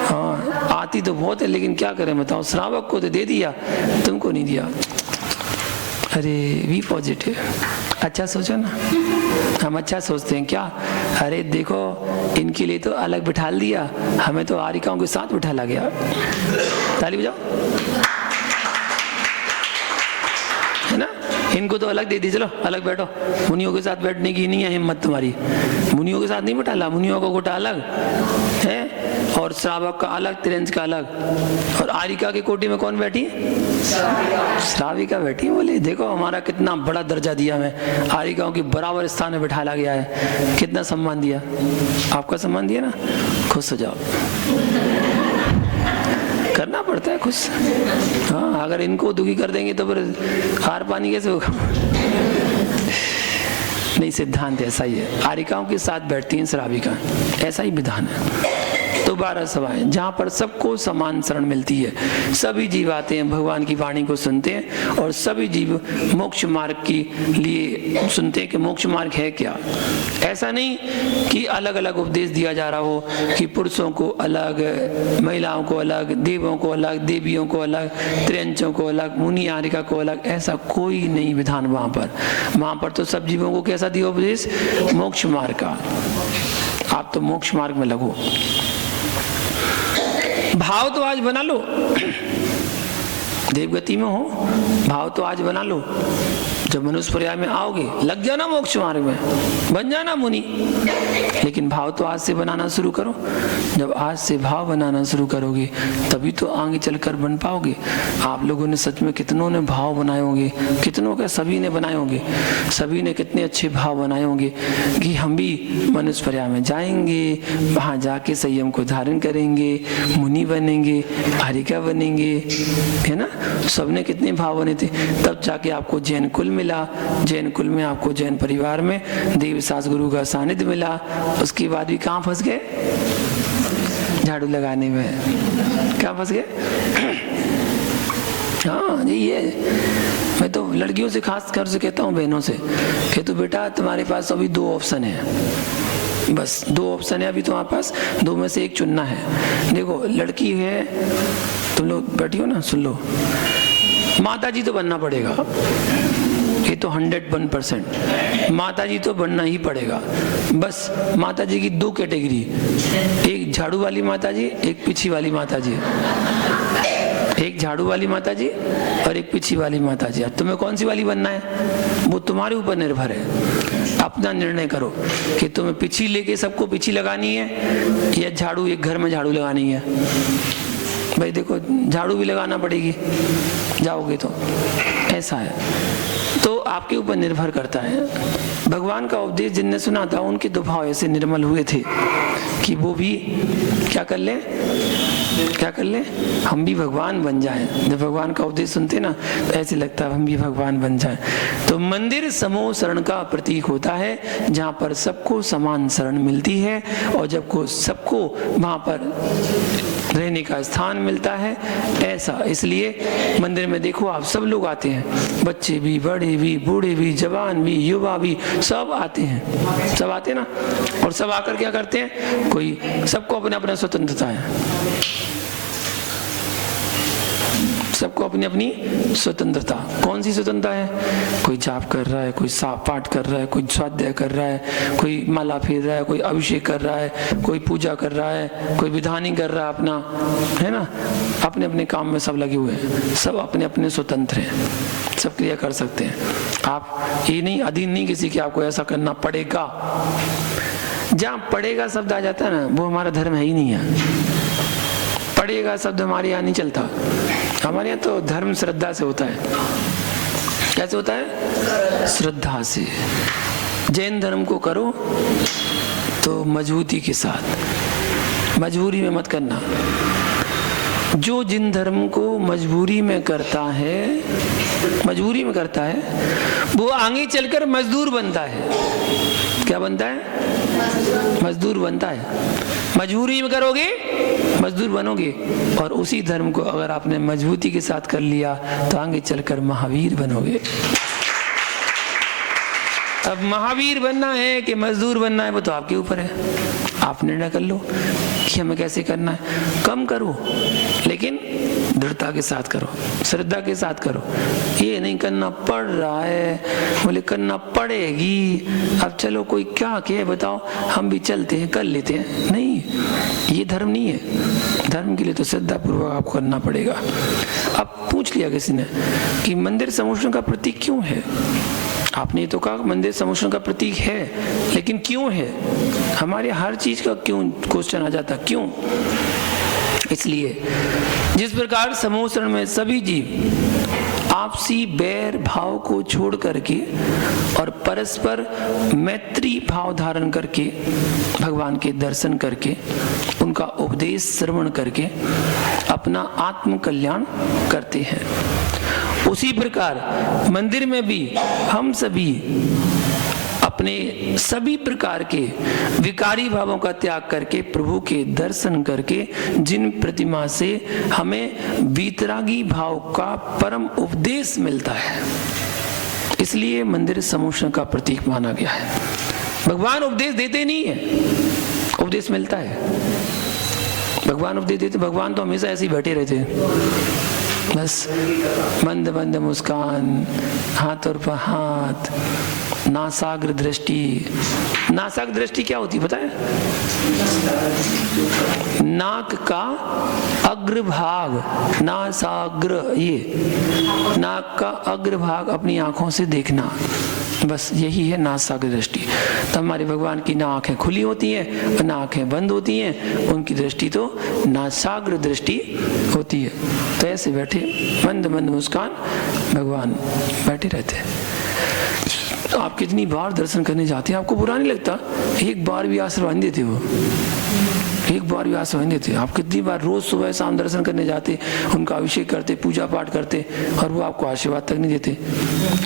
हाँ आती तो बहुत है, लेकिन क्या करें बताओ, श्रावक को तो दे दिया, तुमको नहीं दिया। अरे बी पॉजिटिव, अच्छा सोचो ना। हम अच्छा सोचते हैं क्या, अरे देखो इनके लिए तो अलग बिठा दिया, हमें तो आरिकाओं के साथ बिठाला गया। ताली बजाओ, है ना, इनको तो अलग दे दी, चलो अलग बैठो। मुनियों के साथ बैठने की नहीं है हिम्मत तुम्हारी, मुनियों के साथ नहीं बिठाला, मुनियों का कोटा अलग है, और श्रावक का अलग, त्रिंज का अलग। और आरिका के कोटे में कौन बैठी? श्राविका बैठी। बोले देखो हमारा कितना बड़ा दर्जा दिया, हमें आरिकाओं के बराबर स्थान में बिठाला गया है, कितना सम्मान दिया। आपका सम्मान दिया ना, खुश हो जाओ, करना पड़ता है खुश। हाँ अगर इनको दुखी कर देंगे तो फिर हार पानी कैसे होगा। नहीं, सिद्धांत ऐसा ही है, आरिकाओं के साथ बैठती हैं श्राविका, ऐसा ही विधान है। तो 12 सभाएं जहाँ पर सबको समान शरण मिलती है, सभी जीव आते हैं, भगवान की वाणी को सुनते हैं, और सभी जीव मोक्ष मार्ग के लिए सुनते हैं कि मोक्ष मार्ग है क्या। ऐसा नहीं कि अलग अलग उपदेश दिया जा रहा हो कि पुरुषों को अलग, महिलाओं को अलग, देवों को अलग, देवियों को अलग, त्रियंचों को अलग, मुनि आरिका को अलग, ऐसा कोई नहीं विधान वहाँ पर। वहाँ पर तो सब जीवों को कैसा दिया उपदेश? मोक्ष मार्ग का। आप तो मोक्ष मार्ग में लगो। भाव तो आज बना लो, देवगति में हो, भाव तो आज बना लो। जब मनुष्य पर्याय में आओगे लग जाना मोक्ष मार्ग में, बन जाना मुनि। लेकिन भाव तो आज से बनाना शुरू करो। जब आज से भाव बनाना शुरू करोगे तभी तो आगे चलकर बन पाओगे। आप लोगों ने सच में कितनों ने भाव बनाए होंगे, कितनों के, सभी ने बनाए होंगे, सभी ने कितने अच्छे भाव बनाए होंगे कि हम भी मनुष्य पर्याय में जाएंगे, वहाँ जाके संयम को धारण करेंगे, मुनि बनेंगे, आरिका बनेंगे, है ना। सबने कितने भाव बने थे, तब जाके आपको जैन कुल मिला, जैन कुल में आपको जैन परिवार में देव सास गुरु का सानिध्य मिला। उसके बाद भी कहाँ फंस गए? झाड़ू लगाने में। कहाँ फंस गए? हाँ यही है। मैं तो लड़कियों से खास कर से कहता हूँ, बहनों से, कि तो बेटा तुम्हारे पास अभी 2 ऑप्शन है, बस 2 ऑप्शन है अभी तुम्हारे पास, 2 में से एक चुनना है। देखो लड़की है, तुम लोग बैठी हो ना, सुन लो, माता जी तो बनना पड़ेगा, ये तो 101% माता जी तो बनना ही पड़ेगा। बस माता जी की 2 कैटेगरी, एक झाड़ू वाली माता जी, एक पीछी वाली माता जी। एक झाड़ू वाली माता जी और एक पीछी वाली माता जी। अब तुम्हें कौन सी वाली बनना है वो तुम्हारे ऊपर निर्भर है। अपना निर्णय करो कि तुम्हें पीछी लेके सबको पीछी लगानी है या झाड़ू, एक घर में झाड़ू लगानी है। भाई देखो झाड़ू भी लगाना पड़ेगी जाओगे तो, ऐसा है। तो आपके ऊपर निर्भर करता है। भगवान का उपदेश जिनने सुना था उनके तो भाव ऐसे निर्मल हुए थे कि वो भी क्या कर ले, क्या कर ले, हम भी भगवान बन जाएं। जब भगवान का उपदेश सुनते ना तो ऐसे लगता है हम भी भगवान बन जाएं। तो मंदिर समूह शरण का प्रतीक होता है जहाँ पर सबको समान शरण मिलती है और जब को सबको वहाँ पर रहने का स्थान मिलता है। ऐसा इसलिए मंदिर में देखो आप सब लोग आते हैं, बच्चे भी, बड़े भी, बूढ़े भी, जवान भी, युवा भी, सब आते हैं, सब आते हैं ना। और सब आकर क्या करते हैं, कोई, सबको अपना अपना स्वतंत्रता है, सबको अपनी अपनी स्वतंत्रता। कौन सी स्वतंत्रता है? कोई जाप कर रहा है, कोई साप पाठ कर रहा है, कोई स्वाध्याय कर रहा है, कोई माला फेर रहा है, कोई अभिषेक कर रहा है, कोई पूजा कर रहा है, कोई विधानी कर रहा है अपना, है ना। अपने अपने काम में सब लगे हुए हैं, सब अपने अपने स्वतंत्र हैं, सब क्रिया कर सकते हैं। आप ये नहीं, अधीन नहीं किसी के, आपको ऐसा करना पड़ेगा। जहाँ पढ़ेगा शब्द आ जाता है ना, वो हमारा धर्म है ही नहीं है। पढ़ेगा शब्द हमारे यहाँ नहीं चलता। हमारे यहाँ तो धर्म श्रद्धा से होता है। कैसे होता है? श्रद्धा से। जैन धर्म को करो तो मजबूती के साथ, मजबूरी में मत करना। जो जिन धर्म को मजबूरी में करता है, मजबूरी में करता है, वो आगे चलकर मजदूर बनता है। क्या बनता है? मजदूर बनता है। मजबूरी में करोगे मजदूर बनोगे, और उसी धर्म को अगर आपने मजबूती के साथ कर लिया तो आगे चलकर महावीर बनोगे। अब महावीर बनना है कि मजदूर बनना है, वो तो आपके ऊपर है। आप निर्णय कर लो कि हमें कैसे करना है। कम करो लेकिन दृढ़ता के साथ करो, श्रद्धा के साथ करो। ये नहीं करना पड़ रहा है, बोले करना पड़ेगी, अब चलो कोई क्या कहे बताओ, हम भी चलते हैं कर लेते हैं। नहीं, ये धर्म नहीं है। धर्म के लिए तो श्रद्धा पूर्वक आपको करना पड़ेगा। अब पूछ लिया किसी ने कि मंदिर समुद्र का प्रतीक क्यों है? आपने तो कहा मंदिर समुद्र का प्रतीक है, लेकिन क्यों है? हमारे हर चीज का क्यों क्वेश्चन आ जाता, क्यों? इसलिए जिस प्रकार समोसरण में सभी जीव आपसी बैर भाव को छोड़ करके और परस्पर मैत्री भाव धारण करके भगवान के दर्शन करके उनका उपदेश श्रवण करके अपना आत्म कल्याण करते हैं, उसी प्रकार मंदिर में भी हम सभी अपने सभी प्रकार के विकारी भावों का त्याग करके प्रभु के दर्शन करके जिन प्रतिमा से हमें वीतरागी भाव का परम उपदेश मिलता है, इसलिए मंदिर समुद्र का प्रतीक माना गया है। भगवान उपदेश देते नहीं है, उपदेश मिलता है। भगवान उपदेश देते, भगवान तो हमेशा ऐसे ही बैठे रहते हैं, बस मंद मंद मुस्कान, हाथ और पर हाथ, नासाग्र दृष्टि। नासाग्र दृष्टि क्या होती पता है? नाक का अग्रभाग, नासाग्र, ये नाक का अग्रभाग अपनी आंखों से देखना, बस यही है नासाग्र दृष्टि। तो हमारे भगवान की ना आंखें खुली होती हैं और ना आंखें बंद होती हैं, उनकी दृष्टि तो नासाग्र दृष्टि होती है। तो ऐसे बैठे मंद मंद मुस्कान भगवान बैठे रहते हैं। तो आप कितनी बार दर्शन करने जाते हैं, आपको बुरा नहीं लगता? एक बार भी आशीर्वाद नहीं देते, वो एक बार भी आशीर्वाद नहीं देते। आप कितनी बार रोज सुबह शाम दर्शन करने जाते, उनका अभिषेक करते, पूजा पाठ करते, और वो आपको आशीर्वाद तक नहीं देते,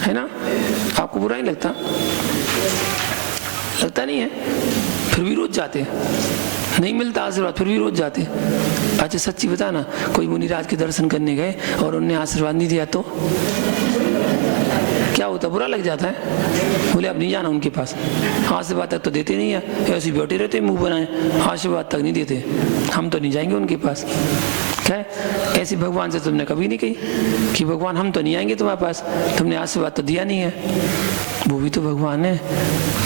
है ना? आपको बुरा नहीं लगता? लगता नहीं है? फिर भी रोज जाते, नहीं मिलता आशीर्वाद फिर भी रोज जाते। अच्छा सच्ची बता ना, कोई मुनिराज के दर्शन करने गए और उन्हें आशीर्वाद नहीं दिया तो क्या होता? बुरा लग जाता है। बोले अब नहीं जाना उनके पास, आशीर्वाद तक तो देते नहीं है, ऐसे बैठे रहते मुंह बनाए, आशीर्वाद तक नहीं देते, हम तो नहीं जाएंगे उनके पास। क्या है? ऐसी भगवान से तुमने कभी नहीं कही कि भगवान हम तो नहीं आएंगे तुम्हारे पास, तुमने आशीर्वाद तो दिया नहीं है। वो भी तो भगवान है,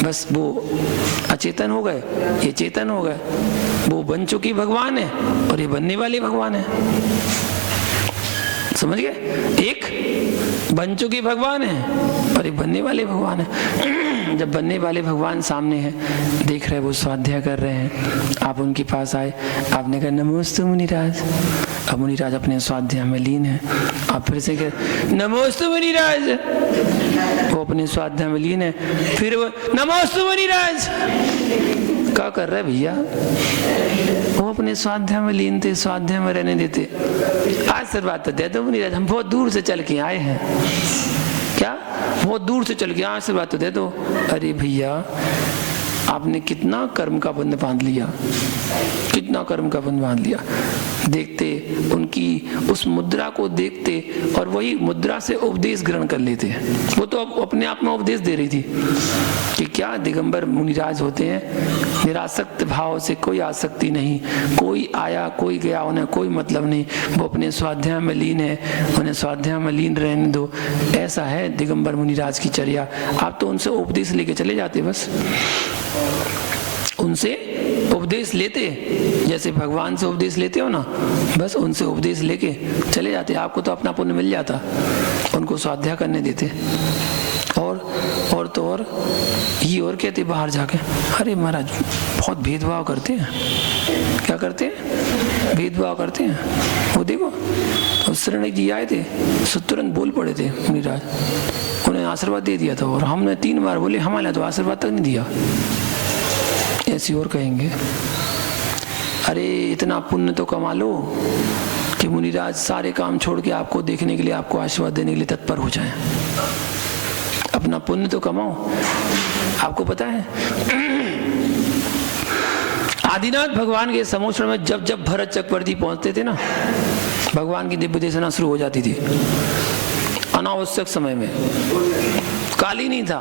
बस वो अचेतन हो गए, ये चेतन हो गए। वो बन चुकी भगवान है और ये बनने वाले भगवान है। समझ गए? एक बन चुके भगवान है और एक बनने वाले भगवान है। जब बनने वाले भगवान सामने हैं, देख रहे वो स्वाध्याय कर रहे हैं, आप उनके पास आए, आपने कहा नमोस्तु मुनिराज। अब मुनिराज अपने स्वाध्याय में लीन है, आप फिर से कह नमोस्तु मुनिराज, वो अपने स्वाध्याय में लीन है, फिर वो नमोस्तु मुनिराज। क्या कर रहे भैया? वो अपने स्वाध्याय में लीन थे, स्वाध्याय में रहने देते। आशीर्वाद तो दे दो मुनिराज, हम बहुत दूर से चल के आए हैं। क्या? बहुत दूर से चल के आशीर्वाद तो दे दो। अरे भैया आपने कितना कर्म का बंध बांध लिया, कितना कर्म का बंध बांध लिया। देखते उनकी उस मुद्रा को देखते और वही मुद्रा से उपदेश ग्रहण कर लेते। वो तो अपने आप में उपदेश दे रही थी कि क्या दिगंबर मुनिराज होते हैं, निरासक्त भाव से, कोई आसक्ति नहीं, कोई आया कोई गया, उन्हें कोई मतलब नहीं, वो अपने स्वाध्याय में लीन है, उन्हें स्वाध्याय में लीन रहने दो। ऐसा है दिगंबर मुनिराज की चर्या। आप तो उनसे उपदेश लेके चले जाते, बस उनसे उपदेश लेते, जैसे भगवान से उपदेश लेते हो ना, बस उनसे उपदेश लेके चले जाते। आपको तो अपना पुण्य मिल जाता, उनको स्वाध्याय करने देते। और और ये और कहते बाहर जाके, अरे महाराज बहुत भेदभाव करते हैं। क्या करते हैं? भेदभाव करते हैं। वो देखो उस शरणक जी आए थे, सो तुरंत बोल पड़े थे मुनिराज, उन्हें आशीर्वाद दे दिया था और हमने 3 बार बोले, हमारे तो आशीर्वाद तक नहीं दिया। ऐसी और कहेंगे, अरे इतना पुण्य तो कमा लो कि मुनिराज सारे काम छोड़ के आपको देखने के लिए, आपको आशीर्वाद देने के लिए तत्पर हो जाएं। अपना पुण्य तो कमाओ। आपको पता है आदिनाथ भगवान के समोषण में जब जब भरत चक्रवर्ती पहुंचते थे ना, भगवान की दिव्य देशना शुरू हो जाती थी। अनावश्यक समय में, काल ही नहीं था,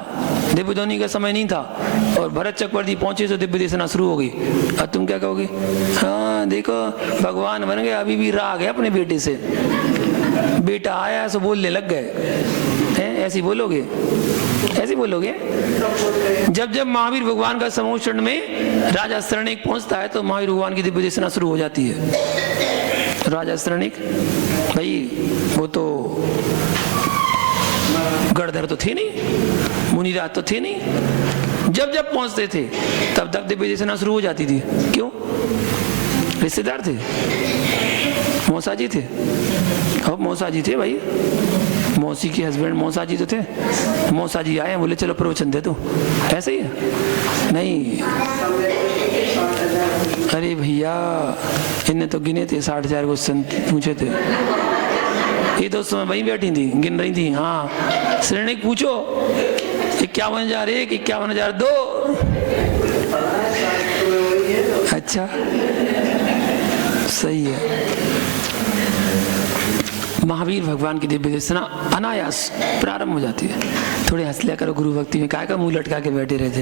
दिव्य ध्वनि का समय नहीं था, और भरत चक्रवर्ती पहुंचे तो दिव्य देशना शुरू हो गई। अब तुम क्या कहोगे? हाँ देखो भगवान बन गए, अभी भी राग है अपने बेटे से, बेटा आया सो बोलने लग गए हैं। ऐसी बोलोगे? ऐसी बोलोगे? जब जब महावीर भगवान का समोषण में राजा शरणिक पहुंचता है तो महावीर भगवान की दिव्य देशना शुरू हो जाती है। राजा शरणिक भाई वो तो गणधर तो थे नहीं, मुनिराज तो थे नहीं, जब जब पहुंचते थे तब तक दिव्य देशना शुरू हो जाती थी। क्यों? रिश्तेदार थे, मौसाजी थे। अब मौसाजी थे भाई, मौसी के हस्बैंड मौसाजी तो थे। मौसाजी आए, बोले चलो प्रवचन दे दो, ऐसे ही है? नहीं, अरे भैया इनने तो गिने थे 60,000 क्वेश्चन पूछे थे, ये तो समय वहीं बैठी थी गिन रही थी। हाँ श्रेणी पूछो 51,001, 51,002। अच्छा सही है। महावीर भगवान की दिव्य देशना अनायास प्रारंभ हो जाती है। थोड़े हंस लिया करो गुरु भक्ति में, काय का मुंह लटका के बैठे रहते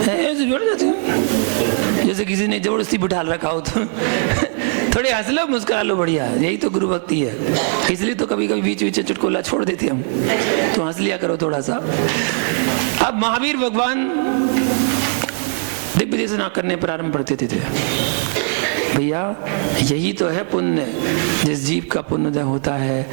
ऐसे बैठ जाते हैं जैसे किसी ने जबरदस्ती बिठा रखा हो। तो थोड़े हंस लो, मुस्कुरा लो, बढ़िया, यही तो गुरु भक्ति है। इसलिए तो कभी कभी बीच बीच चुटकुला छोड़ देते हम, तो हंस लिया करो थोड़ा सा। अब महावीर भगवान दिव्य देशना करने प्रारंभ करते थे। भैया यही तो है पुण्य। जिस जीव का पुण्योदय होता है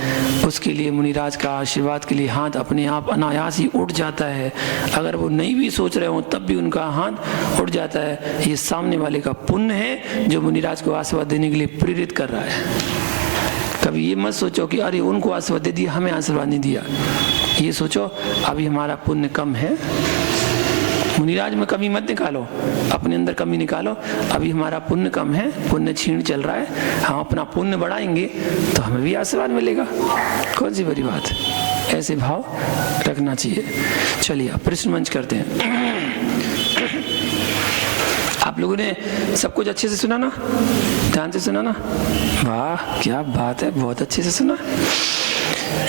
उसके लिए मुनिराज का आशीर्वाद के लिए हाथ अपने आप अनायास ही उठ जाता है। अगर वो नहीं भी सोच रहे हो तब भी उनका हाथ उठ जाता है। ये सामने वाले का पुण्य है जो मुनिराज को आशीर्वाद देने के लिए प्रेरित कर रहा है। कभी ये मत सोचो कि अरे उनको आशीर्वाद दे दिया, हमें आशीर्वाद नहीं दिया। ये सोचो अभी हमारा पुण्य कम है, मुनिराज में कमी मत निकालो, अपने अंदर कमी निकालो। अभी हमारा पुण्य कम है, पुण्य क्षीण चल रहा है, हम अपना पुण्य बढ़ाएंगे तो हमें भी आशीर्वाद मिलेगा। कौन सी बड़ी बात है? ऐसे भाव रखना चाहिए। चलिए अब प्रश्न मंच करते हैं। आप लोगों ने सब कुछ अच्छे से सुना ना? ध्यान से सुना ना? वाह क्या बात है, बहुत अच्छे से सुना।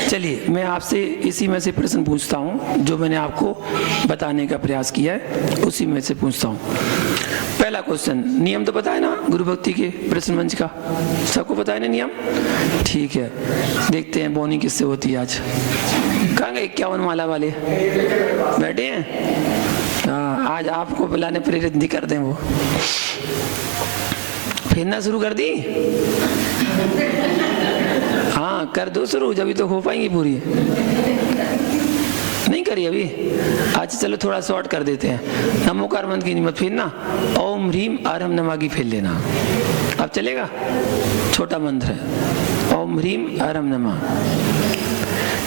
चलिए मैं आपसे इसी में से प्रश्न पूछता हूँ, जो मैंने आपको बताने का प्रयास किया है उसी में से पूछता हूँ। पहला क्वेश्चन, नियम तो पता है ना गुरु भक्ति के प्रश्न मंच का? सबको पता है ना नियम? ठीक है, देखते हैं बोनी किससे होती है आज। कहाँ गए 51 माला वाले? बैठे हैं? हाँ, आज आपको बुलाने प्रेरित नहीं कर दें वो। फेरना शुरू कर दी? हाँ कर दो शुरू, जब तो हो पाएंगी पूरी। नहीं करी अभी? अच्छा चलो थोड़ा शॉर्ट कर देते हैं। नमोकार मंत्र की नियमत फेरना, ओम ह्रीम आरम नमा की फेर लेना। अब चलेगा? छोटा मंत्र है, ओम ह्रीम आरम नमा।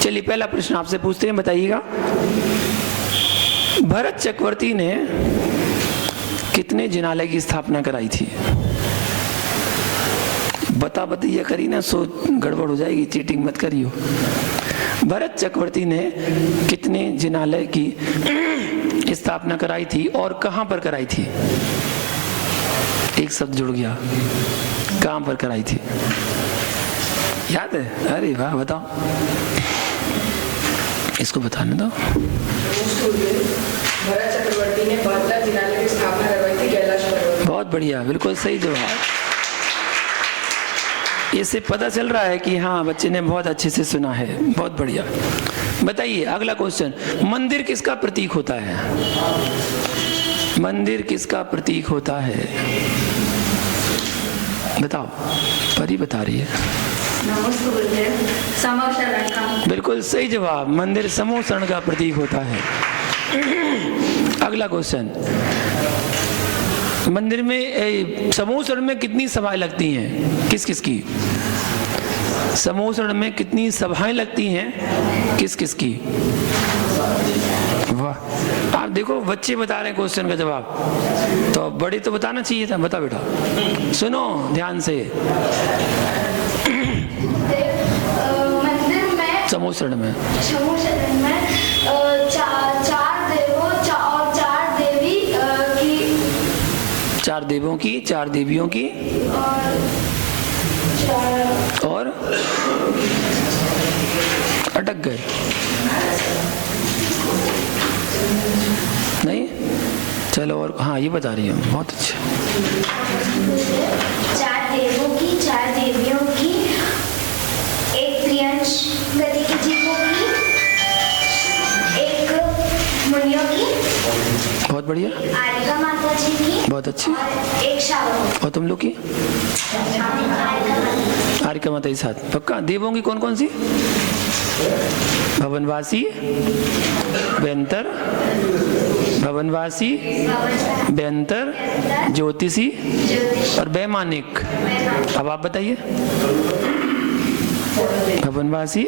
चलिए पहला प्रश्न आपसे पूछते हैं, बताइएगा भरत चक्रवर्ती ने कितने जिनालय की स्थापना कराई थी? बता बतिया करी ना, सो गड़बड़ हो जाएगी, चीटिंग मत करियो। भरत चक्रवर्ती ने कितने जिनालय की स्थापना कराई थी और कहां पर कराई थी? एक शब्द जुड़ गया, कहां पर कराई थी? याद है? अरे वाह, बताओ, इसको बताने दो। भरत चक्रवर्ती ने 72 जिनालय की स्थापना करवाई थी कैलाश पर्वत। बहुत बढ़िया, बिल्कुल सही जवाब। इससे पता चल रहा है कि हाँ बच्चे ने बहुत अच्छे से सुना है, बहुत बढ़िया। बताइए अगला क्वेश्चन, मंदिर किसका प्रतीक होता है? मंदिर किसका प्रतीक होता है? बताओ, परी बता रही है। समोशरण का। बिल्कुल सही जवाब, मंदिर समोशरण का प्रतीक होता है। अगला क्वेश्चन, मंदिर में समूह शरण में कितनी सभाएं लगती हैं? किस किस की? समूह शरण में कितनी सभाएं लगती हैं? किस किस की? वाह, आप देखो बच्चे बता रहे हैं क्वेश्चन का जवाब, तो बड़े तो बताना चाहिए था। बता बेटा, सुनो ध्यान से। मंदिर में समूह शरण में चार देवों और चार देवी की, 4 देवों की, 4 देवियों की और अटक गए नहीं? चलो और हाँ, ये बता रही हूँ, बहुत अच्छा। 4 देवों की, 4 देवियों की, एक प्रियंश गति की जीवों की, एक मुनियों की, बहुत बढ़िया, आरिका माता जी की, बहुत अच्छी। और एक शावक। और तुम लोग की? आरिका माता के साथ पक्का। देवों की कौन कौन सी? भवनवासी, बेंतर, भवनवासी, बेंतर, ज्योतिषी और वैमानिक। अब आप बताइए। भवनवासी,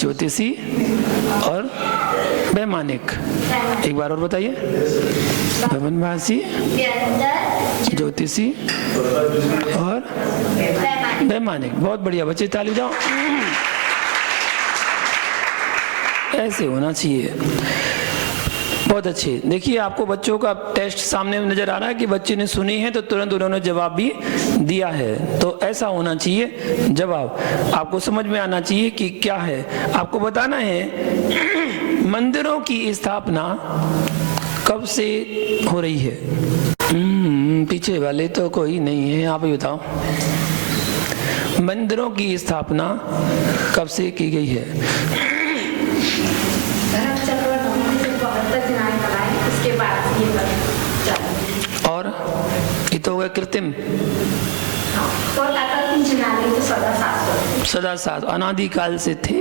ज्योतिषी और वैमानिक। एक बार और बताइए। भवनवासी, ज्योतिषी और वैमानिक। बहुत बढ़िया बच्चे, ताली जाओ। ऐसे होना चाहिए, बहुत अच्छे। देखिए आपको बच्चों का टेस्ट सामने नजर आ रहा है कि बच्चे ने सुनी है तो तुरंत उन्होंने जवाब भी दिया है। तो ऐसा होना चाहिए जवाब, आपको समझ में आना चाहिए कि क्या है। आपको बताना है मंदिरों की स्थापना कब से हो रही है। पीछे वाले तो कोई नहीं है, आप ही बताओ। मंदिरों की स्थापना कब से की गई है? इसके बाद ये और ये तो हो गया कृत्रिम, सदा साथ अनादिकाल से थे,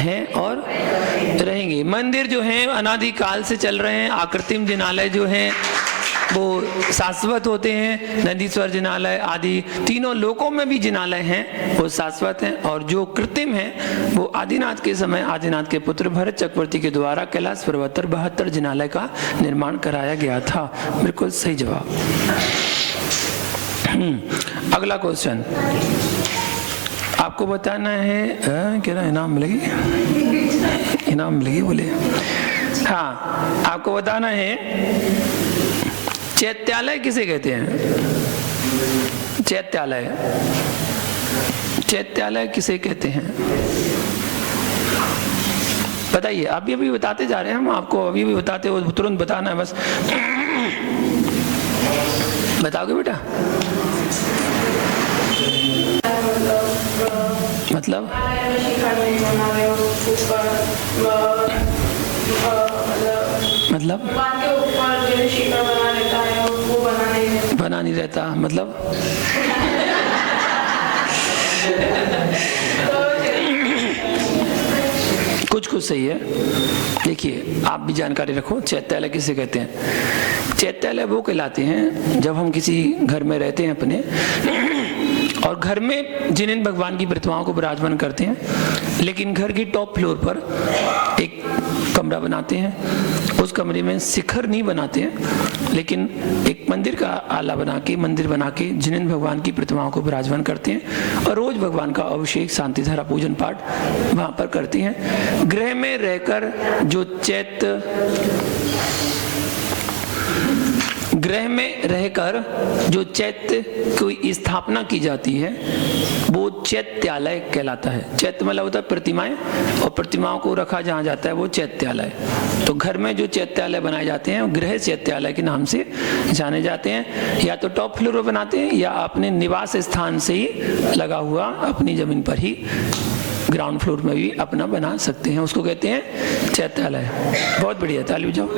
हैं और रहेंगे। मंदिर जो हैं अनादिकाल से चल रहे हैं। आकृत्रिम जिनालय जो हैं वो शाश्वत होते हैं। नंदीश्वर जिनालय आदि तीनों लोकों में भी जिनालय हैं, वो शाश्वत हैं। और जो कृत्रिम हैं वो आदिनाथ के समय आदिनाथ के पुत्र भरत चक्रवर्ती के द्वारा कैलाश पर्वत पर 72 जिनालय का निर्माण कराया गया था। बिल्कुल सही जवाब। अगला क्वेश्चन आपको बताना है। क्या इनाम मिलेगी? इनाम मिलेगी बोले। हाँ, आपको बताना है चैत्यालय किसे कहते हैं? चैत्यालय, चैत्यालय किसे कहते हैं? बताइए। अभी अभी बताते जा रहे हैं हम आपको, अभी भी बताते हो, तुरंत बताना है बस। बताओगे बेटा? मतलब बना नहीं रहता मतलब कुछ सही है। देखिए आप भी जानकारी रखो। चैत्यालय किसे कहते हैं? चैत्यालय वो कहलाते हैं जब हम किसी घर में रहते हैं अपने, और घर में जिन भगवान की प्रतिमाओं को विराजमान करते हैं, लेकिन घर की टॉप फ्लोर पर एक कमरा बनाते हैं। उस कमरे में शिखर नहीं बनाते हैं, लेकिन एक मंदिर का आला बना के, मंदिर बना के जिन भगवान की प्रतिमाओं को विराजमान करते हैं और रोज भगवान का अभिषेक, शांति धारा, पूजन पाठ वहां पर करते हैं। गृह में रहकर जो गृह में रहकर जो चैत्य की स्थापना की जाती है वो चैत्यालय कहलाता है। चैत्य मतलब होता है प्रतिमाएं, और प्रतिमाओं को रखा जहाँ जाता है वो चैत्यालय। तो घर में जो चैत्यालय बनाए जाते हैं गृह चैत्यालय के नाम से जाने जाते हैं। या तो टॉप फ्लोर पर बनाते हैं या अपने निवास स्थान से ही लगा हुआ अपनी जमीन पर ही ग्राउंड फ्लोर में भी अपना बना सकते हैं, उसको कहते हैं चैत्यालय। बहुत बढ़िया, ताली बजाओ।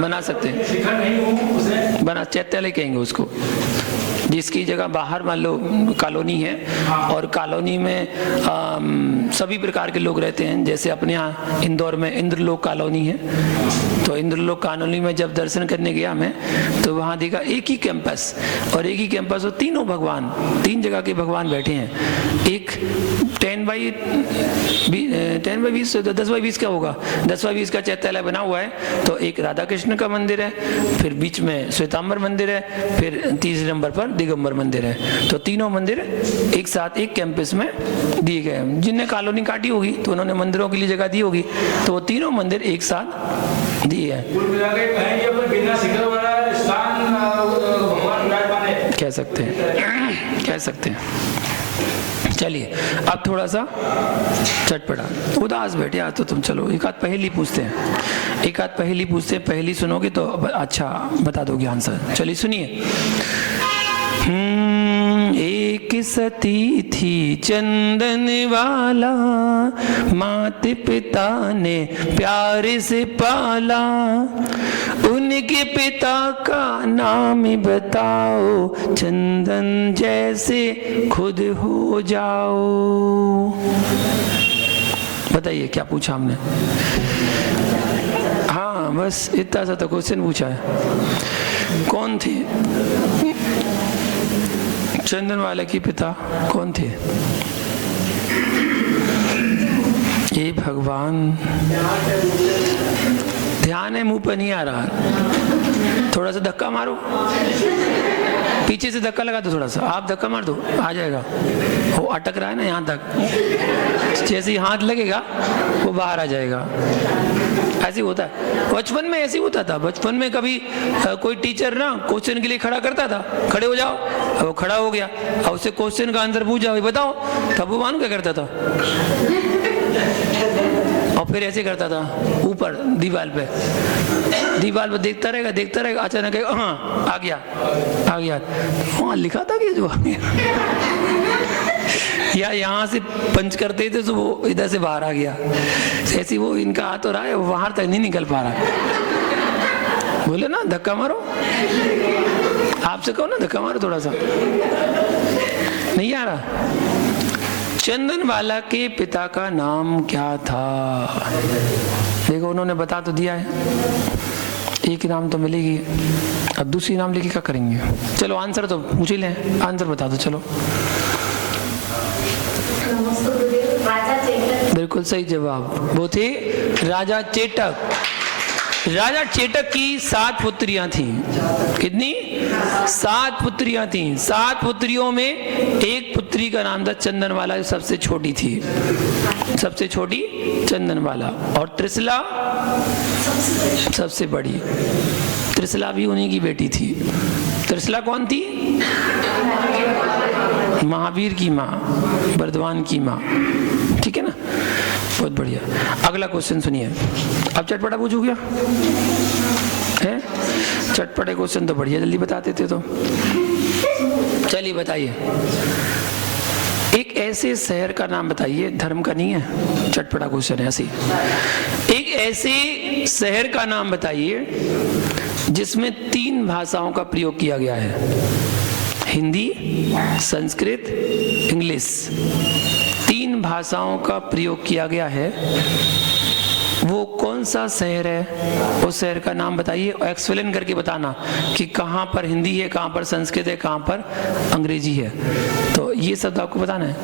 बना सकते हैं, बना चैत्यालय कहेंगे उसको। जिसकी जगह बाहर मान लो कॉलोनी है और कॉलोनी में सभी प्रकार के लोग रहते हैं, जैसे अपने यहाँ इंदौर में इंद्रलोक कॉलोनी है, तो इंद्रलोक कॉलोनी में जब दर्शन करने गया मैं तो वहाँ देखा एक ही कैंपस, और एक ही कैंपस और तीनों भगवान, 3 जगह के भगवान बैठे हैं। एक 10 बाई 20 10 बाई 20 का होगा, 10 बाई 20 का चैत्यालय बना हुआ है। तो एक राधा कृष्ण का मंदिर है, फिर बीच में श्वेतांबर मंदिर है, फिर तीसरे नंबर पर दिगंबर मंदिर है। तो तीनों मंदिर एक साथ एक कैंपस में दिए गए हैं। जिनने कॉलोनी काटी होगी तो उन्होंने मंदिरों के लिए जगह दी होगी, तो वो तीनों मंदिर एक साथ दिए हैं। कह सकते हैं, कह सकते हैं। चलिए अब थोड़ा सा चटपटा, उदास बैठे आज तो तुम, चलो एक आध पहेली पूछते हैं, एक आध पहेली पूछते हैं। पहेली सुनोगे तो अच्छा बता दोगे आंसर। चलिए सुनिए। एक सती थी चंदन वाला, माता पिता ने प्यार से पाला, उनके पिता का नाम बताओ, चंदन जैसे खुद हो जाओ। बताइए क्या पूछा हमने? हाँ बस इतना सा तो क्वेश्चन पूछा है। कौन थे चंदन वाले के पिता? कौन थे? ये भगवान, ध्यान है, मुंह पर नहीं आ रहा, थोड़ा सा धक्का मारो, पीछे से धक्का लगा दो, थोड़ा सा आप धक्का मार दो, आ जाएगा। वो अटक रहा है ना यहाँ तक, जैसे ही हाथ लगेगा वो बाहर आ जाएगा। ऐसे होता है, बचपन में ऐसे होता था। बचपन में कभी कोई टीचर ना क्वेश्चन के लिए खड़ा करता था, खड़े हो जाओ, अब वो खड़ा हो गया, अब उससे क्वेश्चन का आंसर पूछा, बताओ, तब वो मानो क्या करता था, और फिर ऐसे करता था ऊपर दीवार पे देखता रहेगा, अचानक हाँ आ गया, वहाँ लिखा था कि जो या यहाँ से पंच करते थे तो वो इधर से बाहर आ गया। ऐसी वो इनका हाथ हो रहा है, वो बाहर तक नहीं निकल पा रहा। बोले ना धक्का मारो, आपसे कहो ना धक्का मारो, थोड़ा सा नहीं आ रहा। चंदन वाला के पिता का नाम क्या था? देखो उन्होंने बता तो दिया है, एक नाम तो मिलेगी, अब दूसरी नाम लेके क्या करेंगे? चलो आंसर तो पूछ ही लें, आंसर बता दो। चलो बिल्कुल सही जवाब, वो थे राजा चेटक। राजा चेटक की 7 पुत्रियां थीं। कितनी? 7 पुत्रियां थीं। 7 पुत्रियों में एक पुत्री का नाम था चंदनवाला, जो सबसे छोटी थी, सबसे छोटी चंदनवाला, और त्रिशला सबसे बड़ी। त्रिशला भी उन्हीं की बेटी थी। त्रिशला कौन थी? महावीर की माँ, बर्दवान की माँ, ठीक है ना? बहुत बढ़िया। अगला क्वेश्चन सुनिए। अब चटपटा पूछू क्या है? चटपटे क्वेश्चन तो बढ़िया जल्दी बताते थे। तो चलिए बताइए, एक ऐसे शहर का नाम बताइए, धर्म का नहीं है, चटपटा क्वेश्चन है ऐसे। एक ऐसे शहर का नाम बताइए जिसमें 3 भाषाओं का प्रयोग किया गया है, हिंदी, संस्कृत, इंग्लिश। 3 भाषाओं का प्रयोग किया गया है। वो कौन सा शहर है? उस शहर का नाम बताइए और एक्सप्लेन करके बताना कि कहाँ पर हिंदी है, कहाँ पर संस्कृत है, कहाँ पर अंग्रेजी है। तो ये सब आपको बताना है,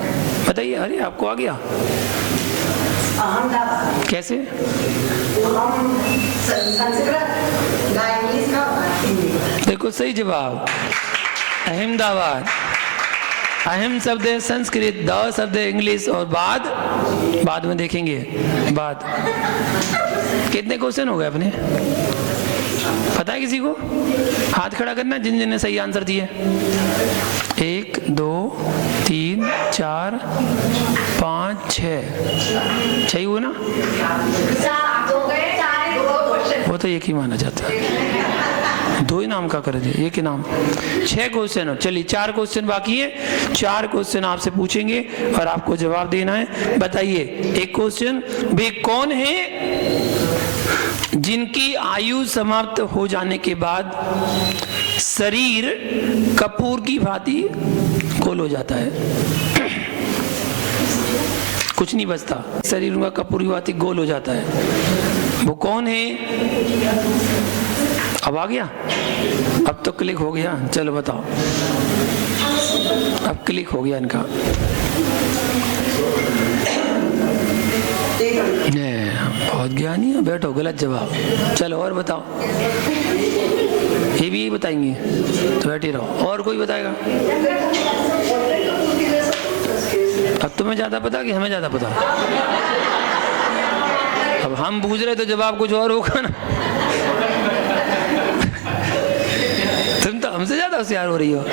बताइए। अरे आपको आ गया कैसे? देखो सही जवाब, अहमदाबाद। अहम शब्द है संस्कृत, द शब्द है इंग्लिश, और बाद में देखेंगे बाद। कितने क्वेश्चन हो गए अपने? पता है किसी को? हाथ खड़ा करना जिन जिन ने सही आंसर दिए। 1 2 3 4 5 6 सही हुआ ना? वो तो एक ही माना जाता है, 2 इनाम का कर दिए, एक इनाम। 6 क्वेश्चन हो। चलिए 4 क्वेश्चन बाकी है। 4 क्वेश्चन आपसे पूछेंगे और आपको जवाब देना है। बताइए एक क्वेश्चन, वे कौन है जिनकी आयु समाप्त हो जाने के बाद शरीर कपूर की भांति गोल हो जाता है, कुछ नहीं बचता, शरीर उनका कपूर की भांति गोल हो जाता है। वो कौन है? अब आ गया, अब तो क्लिक हो गया। चलो बताओ, अब क्लिक हो गया इनका। बहुत ज्ञानी है, बैठो, गलत जवाब। चलो और बताओ, ये भी यही बताएंगे तो बैठे रहो। और कोई बताएगा? अब तुम्हें ज्यादा पता कि हमें ज्यादा पता? अब हम पूछ रहे तो जवाब कुछ और होगा ना। तुम तो हमसे ज्यादा होशियार हो रही हो।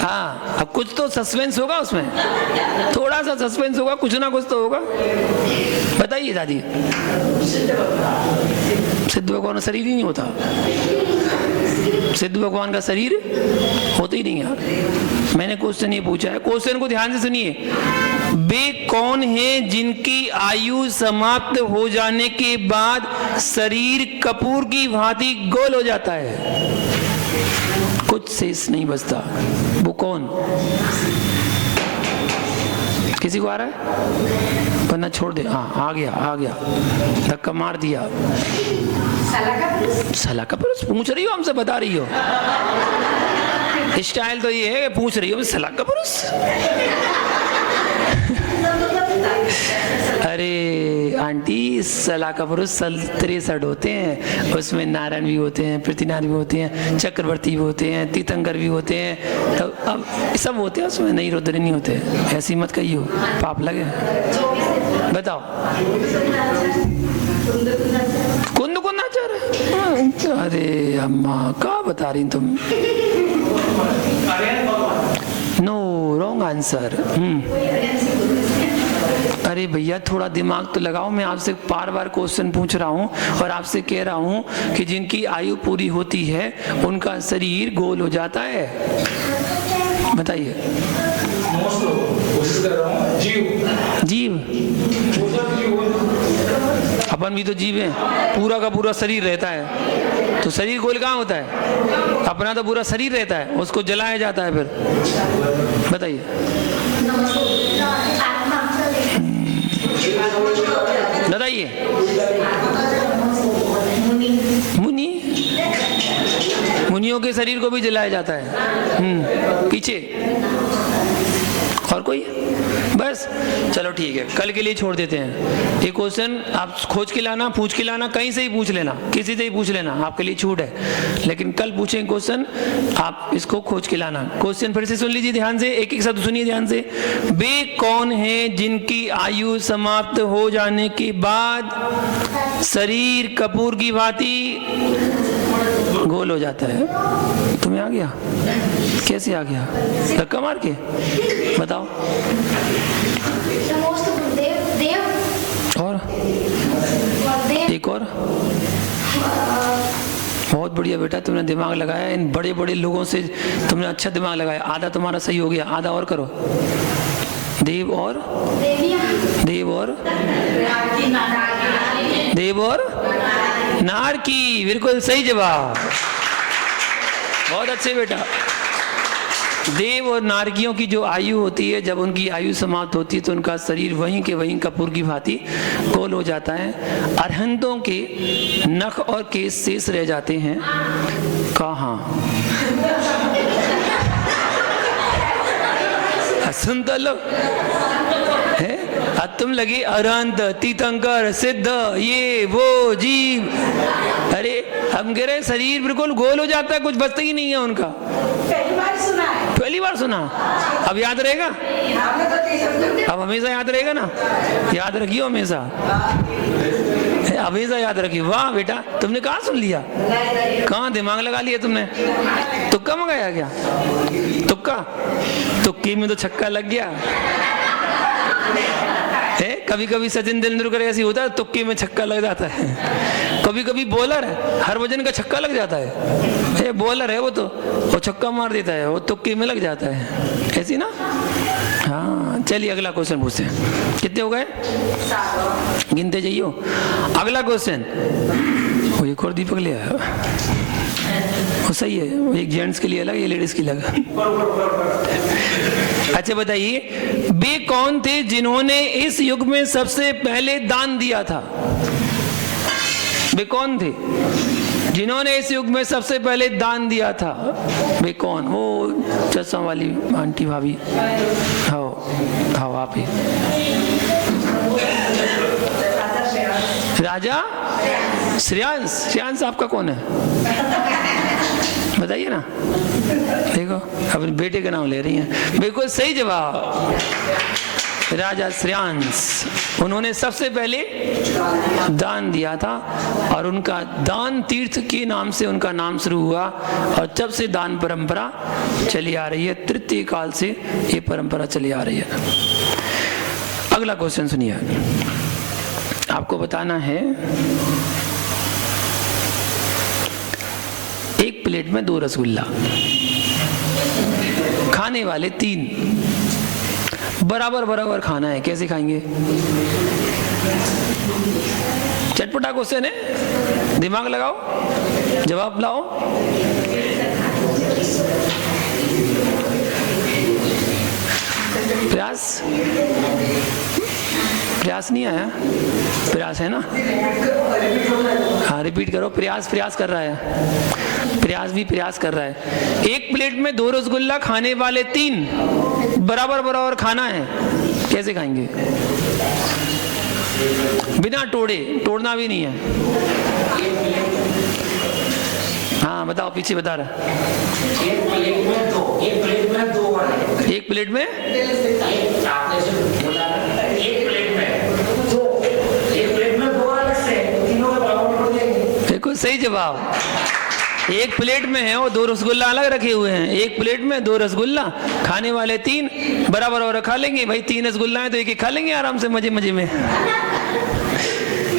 हाँ, अब कुछ तो सस्पेंस होगा उसमें, थोड़ा सा सस्पेंस होगा, कुछ ना कुछ तो होगा। बताइए दादी। सिद्ध भगवान का शरीर ही नहीं होता, सिद्ध भगवान का शरीर होता ही नहीं यार। मैंने क्वेश्चन ये पूछा है, क्वेश्चन को ध्यान से सुनिए। वे कौन हैं जिनकी आयु समाप्त हो जाने के बाद शरीर कपूर की भांति गोल हो जाता है, कुछ शेष नहीं बचता? वो कौन? किसी को आ रहा है? वरना छोड़ दे। हाँ, आ गया, आ गया, धक्का मार दिया। सलाह का पुरुष पूछ रही हो, हमसे बता रही हो। स्टाइल तो ये है, पूछ रही हो सलाह का पुरुष। अरे आंटी, सलाह का पुरुष 63 होते हैं, उसमें नारायण भी होते हैं, पृथ्वीनारायण भी होते हैं, चक्रवर्ती भी होते हैं, तीर्थंकर भी होते हैं, तो अब सब होते हैं उसमें, नहीं रुद्र नहीं होते। ऐसी मत कहियो, पाप लगे। बताओ। कुंद कुंदाचार? अरे अम्मा, क्या बता रही तुम? No, wrong answer. अरे भैया, थोड़ा दिमाग तो लगाओ। मैं आपसे बार बार क्वेश्चन पूछ रहा हूँ और आपसे कह रहा हूँ कि जिनकी आयु पूरी होती है उनका शरीर गोल हो जाता है। बताइए। जीव, अपन भी तो जीव हैं, पूरा का पूरा शरीर रहता है, तो शरीर गोल कहाँ होता है? अपना तो पूरा शरीर रहता है, उसको जलाया जाता है फिर। बताइए। बताइए। मुनि, मुनियों के शरीर को भी जलाया जाता है। पीछे और कोई? बस, चलो ठीक है, कल के लिए छोड़ देते हैं। ये क्वेश्चन आप खोज के लाना, पूछ के लाना, कहीं से ही पूछ लेना, किसी से ही पूछ लेना, आपके लिए छूट है। लेकिन कल पूछें क्वेश्चन, आप इसको खोज के लाना। क्वेश्चन फिर से सुन लीजिए ध्यान से, एक एक शब्द सुनिए ध्यान से। वे कौन हैं जिनकी आयु समाप्त हो जाने के बाद शरीर कपूर की भांति गोल हो जाता है? तुम्हें आ गया? कैसे आ गया? धक्का मार के? बताओ। और एक और? बहुत बढ़िया बेटा, तुमने दिमाग लगाया। इन बड़े बड़े लोगों से तुमने अच्छा दिमाग लगाया। आधा तुम्हारा सही हो गया, आधा और करो। देव और देव और देव और नारकी, बिल्कुल सही जवाब, बहुत अच्छे बेटा। देव और नारकियों की जो आयु होती है, जब उनकी आयु समाप्त होती है तो उनका शरीर वहीं के वहीं कपूर की भांति गोल हो जाता है। अरहंतों के नख और केस शेष रह जाते हैं कहाँ? सुनता लो है, तुम लगे अरहंत, तीर्थंकर, सिद्ध, ये वो जीव। अरे हम कह रहे शरीर बिल्कुल गोल हो जाता है, कुछ बचता ही नहीं है उनका। पहली बार सुना। अब याद रहेगा? अब हमेशा याद रहेगा ना? याद रखियो हमेशा, हमेशा याद रखिए। वाह बेटा, तुमने कहाँ सुन लिया? कहाँ दिमाग लगा लिया तुमने? तुक्का मंगाया क्या? तुक्का? तुक्की में तो छक्का लग गया है। कभी कभी सचिन तेंदुलकर ऐसी होता है, तुक्के में छक्का लग जाता है। कभी कभी बॉलर है, हरभजन का छक्का लग जाता है। बॉलर है वो छक्का मार देता है, वो तुक्के में लग जाता है। ऐसी ना? हाँ, चलिए अगला क्वेश्चन पूछते हैं। कितने हो गए? गिनते जाइयो। अगला क्वेश्चन। वो एक और दीपक ले आया। वो सही है, एक जेंट्स के लिए अलग, ये लेडीज के लिए अलग। अच्छा बताइए, वे कौन थे जिन्होंने इस युग में सबसे पहले दान दिया था? वे कौन थे जिन्होंने इस युग में सबसे पहले दान दिया था? वे कौन? वो चश्मा वाली आंटी भाभी, हाँ आप ही। राजा श्रेयांश। श्रेयांश आपका कौन है? बताइए ना। देखो अपने बेटे का नाम ले रही हैं। बिल्कुल सही जवाब, राजा श्रेयांश। उन्होंने सबसे पहले दान दिया था और उनका दान तीर्थ के नाम से उनका नाम शुरू हुआ और जब से दान परंपरा चली आ रही है, तृतीय काल से ये परंपरा चली आ रही है। अगला क्वेश्चन सुनिए, आपको बताना है एक प्लेट में 2 रसगुल्ला, खाने वाले 3, बराबर बराबर खाना है, कैसे खाएंगे? चटपटा क्वेश्चन है, दिमाग लगाओ, जवाब लाओ। प्रयास, प्रयास नहीं आया? प्रयास है ना? हाँ रिपीट करो। प्रयास प्रयास कर रहा है, प्रयास भी प्रयास कर रहा है। एक प्लेट में 2 रसगुल्ला, खाने वाले 3, बराबर बराबर खाना है, कैसे खाएंगे? बिना तोड़े, तोड़ना भी नहीं है। हाँ बताओ, पीछे बता रहा। एक प्लेट में 2, एक प्लेट में 2 वाले, एक प्लेट में आपने जो बोला ना, एक प्लेट में 2, एक प्लेट में 2 अलग से, तीनों का बराबर हो जाएंगे। देखो सही जवाब। एक प्लेट में है वो 2 रसगुल्ला अलग रखे हुए हैं, एक प्लेट में 2 रसगुल्ला, खाने वाले 3, बराबर और खा लेंगे। भाई 3 रसगुल्ला है तो एक खा लेंगे आराम से, मजे मजे में।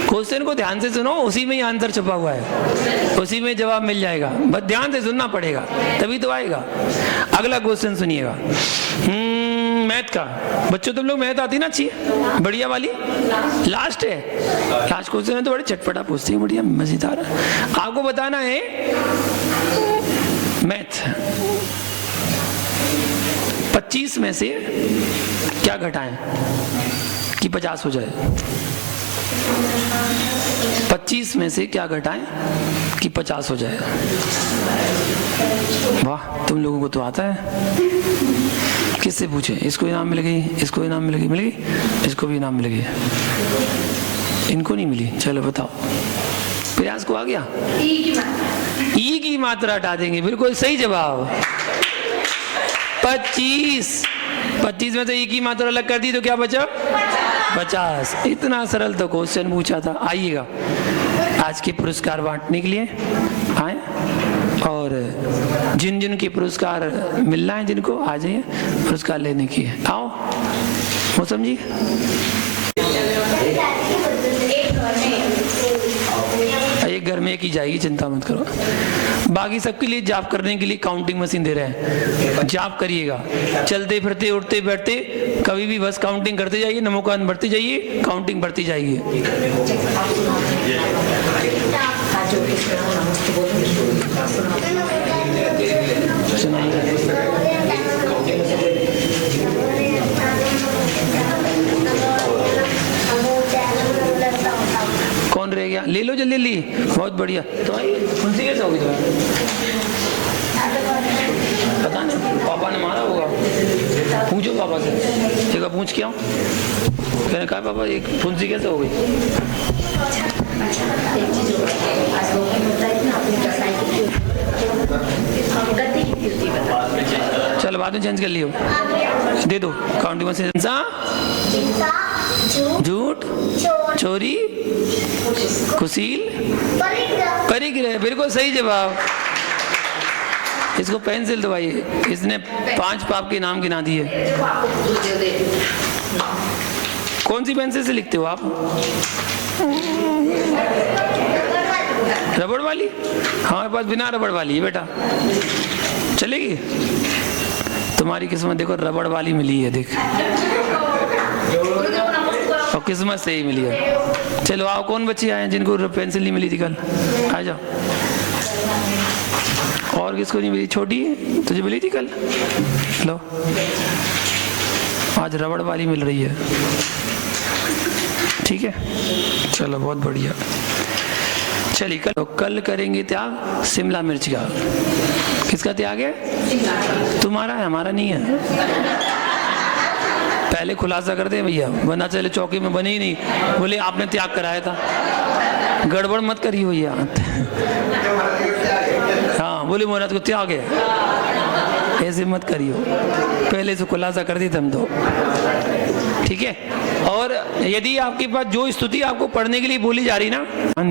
क्वेश्चन को ध्यान से सुनो, उसी में ही आंसर छुपा हुआ है, उसी में जवाब मिल जाएगा, बस ध्यान से सुनना पड़ेगा तभी तो आएगा। अगला क्वेश्चन सुनिएगा, मैथ का। बच्चों तुम लोग मैथ आती ना अच्छी, बढ़िया वाली? लास्ट है, लास्ट क्वेश्चन है तो बड़े चटपटा पूछती है, बढ़िया मजेदार। आपको बताना है मैथ, 25 में से क्या घटाएं कि 50 हो जाए? 25 में से क्या घटाएं कि 50 हो जाए? वाह, तुम लोगों को तो आता है। किससे पूछे? इसको इनाम मिल गई, इसको इनाम मिल गई, मिल गई, इसको भी इनाम मिल गई, इनको नहीं मिली। चलो बताओ, प्रयास को आ गया? ई की मात्रा हटा देंगे, बिल्कुल सही जवाब। 25 में से ई की मात्रा अलग कर दी तो क्या बचा? 50। इतना सरल तो क्वेश्चन पूछा था। आइएगा आज के पुरस्कार बांटने के लिए आए, और जिन जिन के पुरस्कार मिलना है, जिनको आ जाइए पुरस्कार लेने की। आओ मौसम जी। एक घर में एक ही जाएगी, चिंता मत करो। बाकी सबके लिए जाप करने के लिए काउंटिंग मशीन दे रहे हैं, जाप करिएगा। चलते फिरते उठते बैठते कभी भी बस काउंटिंग करते जाइए, नमोकान बढ़ती जाइए, काउंटिंग बढ़ती जाइए। कौन रह गया? ले लो जल्दी जल्दी, बहुत बढ़िया। तो फुंसी कैसे होगी तुम्हें? पता नहीं, पापा ने मारा होगा। पूछो पापा से, एक बार पूछ के आओ। मैंने कहा पापा एक फुंसी कैसे हो गई? चलो बाद में चेंज कर लियो, दे दो काउंटिंग मशीन। झूठ, चोरी, कुसील, परिग्रह, बिल्कुल सही जवाब। इसको पेंसिल दवाइए, इसने 5 पाप के नाम गिना दिए। कौन सी पेंसिल से लिखते हो आप? रबड़ वाली? हमारे पास बिना रबड़ वाली है बेटा, चलेगी? तुम्हारी किस्मत देखो रबड़ वाली मिली है, देख, और किस्मत से ही मिली है। चलो आओ, कौन बच्चे आए जिनको पेंसिल नहीं मिली थी कल? आ जाओ। और किसको नहीं मिली? छोटी है, तुझे मिली थी कल? लो, आज रबड़ वाली मिल रही है। ठीक है, चलो बहुत बढ़िया। चलिए कल करेंगे त्याग शिमला मिर्च का। किसका त्याग है? तुम्हारा है, हमारा नहीं है। पहले खुलासा कर दे भैया, वरना चले चौकी में बने ही नहीं, बोले आपने त्याग कराया था। गड़बड़ मत करिए भैया। हाँ, बोले मोहनाथ को त्याग है, ऐसे मत करियो, पहले से खुलासा कर दी तुम तो। ठीक है, और यदि आपके पास जो स्तुति आपको पढ़ने के लिए बोली जा रही ना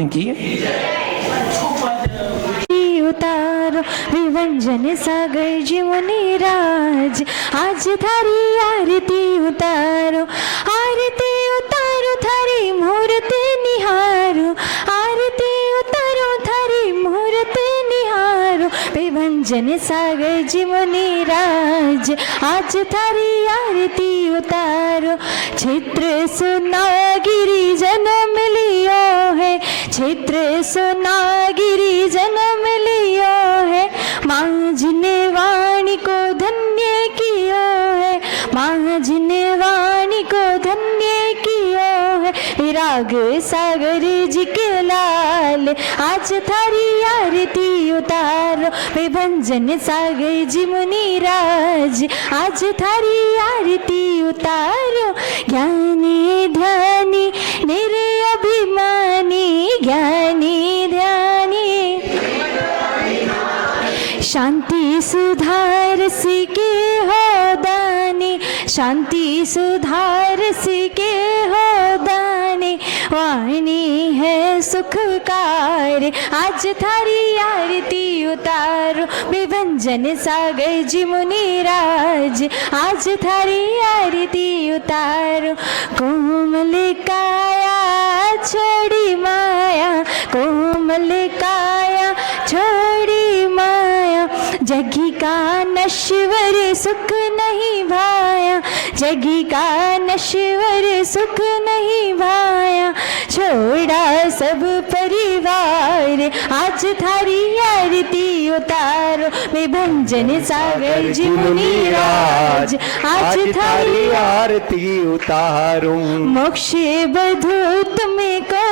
की उतारो विभंजन सागर जी मुनिराज, आज थारी आरती उतारो, आरती उतारो थारी मूर्ति निहारो, आरती उतारो थारी मूर्ति निहारो, विभंजन सागर जी मुनिराज, आज थारी आरती उतारो। क्षेत्र सुनागिरी जन्म लियो है, क्षेत्र सुनागिरी जन्म लियो है, माँ जिने वाणी को धन्य कियो है, माँ जिने वाणी को धन्य कियो है, विराग सागर जी के लाल, आज थारी आरती उतारो, विभंजन सागर जी मुनिराज, आज थारी आरती उतारो। ज्ञानी ध्यानी निर्अभिमानी, ज्ञानी ध्यानी शांति सुधार सीखे हो दानी, शांति सुधार सीखे हो दानी, वाणी है सुखकार, आज थारी आरती उतारो, विभंजन सागर जी मुनिराज, आज थारी आरती उतारो। कोमल काया छोड़ी माया, कोमल काया छोड़ी माया, जगी का नश्वर सुख नहीं भाया, जगी का नश्वर सुख नहीं भाया, छोड़ा सब परिवार, आज थारी आरती उतारो, विभंजन सागर जी मुनिराज, आज थारी आरती उतारूं। मोक्ष बधू तुमको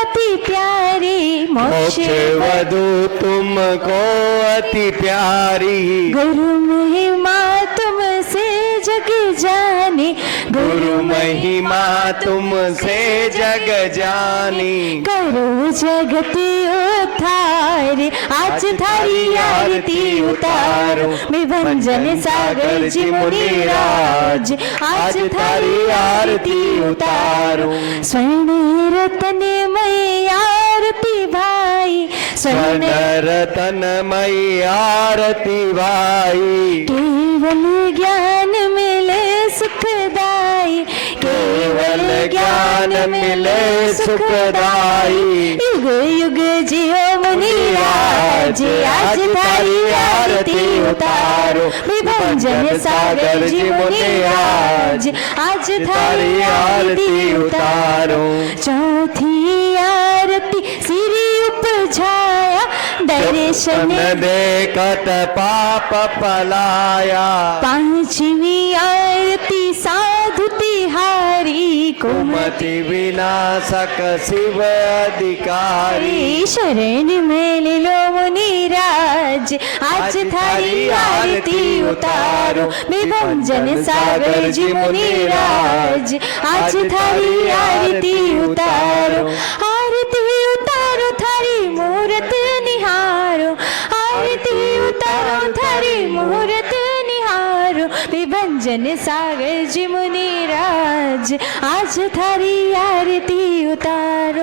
अति प्यारी, मोक्ष वधु तुमको अति प्यारी, गुरु महिमा तुमसे जग जानी, गुरु महिमा तुमसे जग जानी, करो जगत उद्धार, आज थारी आरती उतारो, विभंजन सागर जी मुनिराज, आज थारी आरती उतारो। स्वर्ण रतन मई आरती भाई, स्वर्ण रतन मई आरती भाई, केवल ज्ञान मिले सुखदाई, केवल ज्ञान मिले सुखदाई, युग युग जियो मुनिराज, आज थारी आरती उतारो, विभंजन सागर जी मुनिराज, आज थारी आरती उतारो। चौथी आरती सिरी उपझाया, दर्शन देखत पाप पलाया, पांचवी आरती साधु तिहारी, कुमति विनाशक शिव अधिकारी, शरण में लो मुनिराज, आज थारी आरती उतारो, विभंजन सागर जी मुनिराज, आज थारी आरती उतारो। आरती उतारो थारी मूरत निहारो, आरती उतारो थारी मूरत निहारो, विभंजन सागर जी मुनिराज, आज थारी आरती उतारो,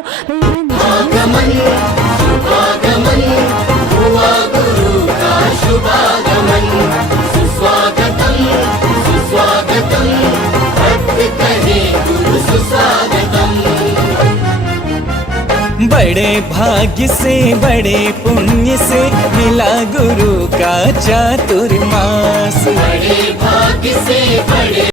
आगमन शुभागमन हुआ गुरु का शुभागमन, सुस्वागतम सुस्वागतम, भक्त कहे गुरु सुस्वागतम। बड़े भाग्य से बड़े पुण्य से मिला गुरु का चातुर्मास, बड़े भाग्य से बड़े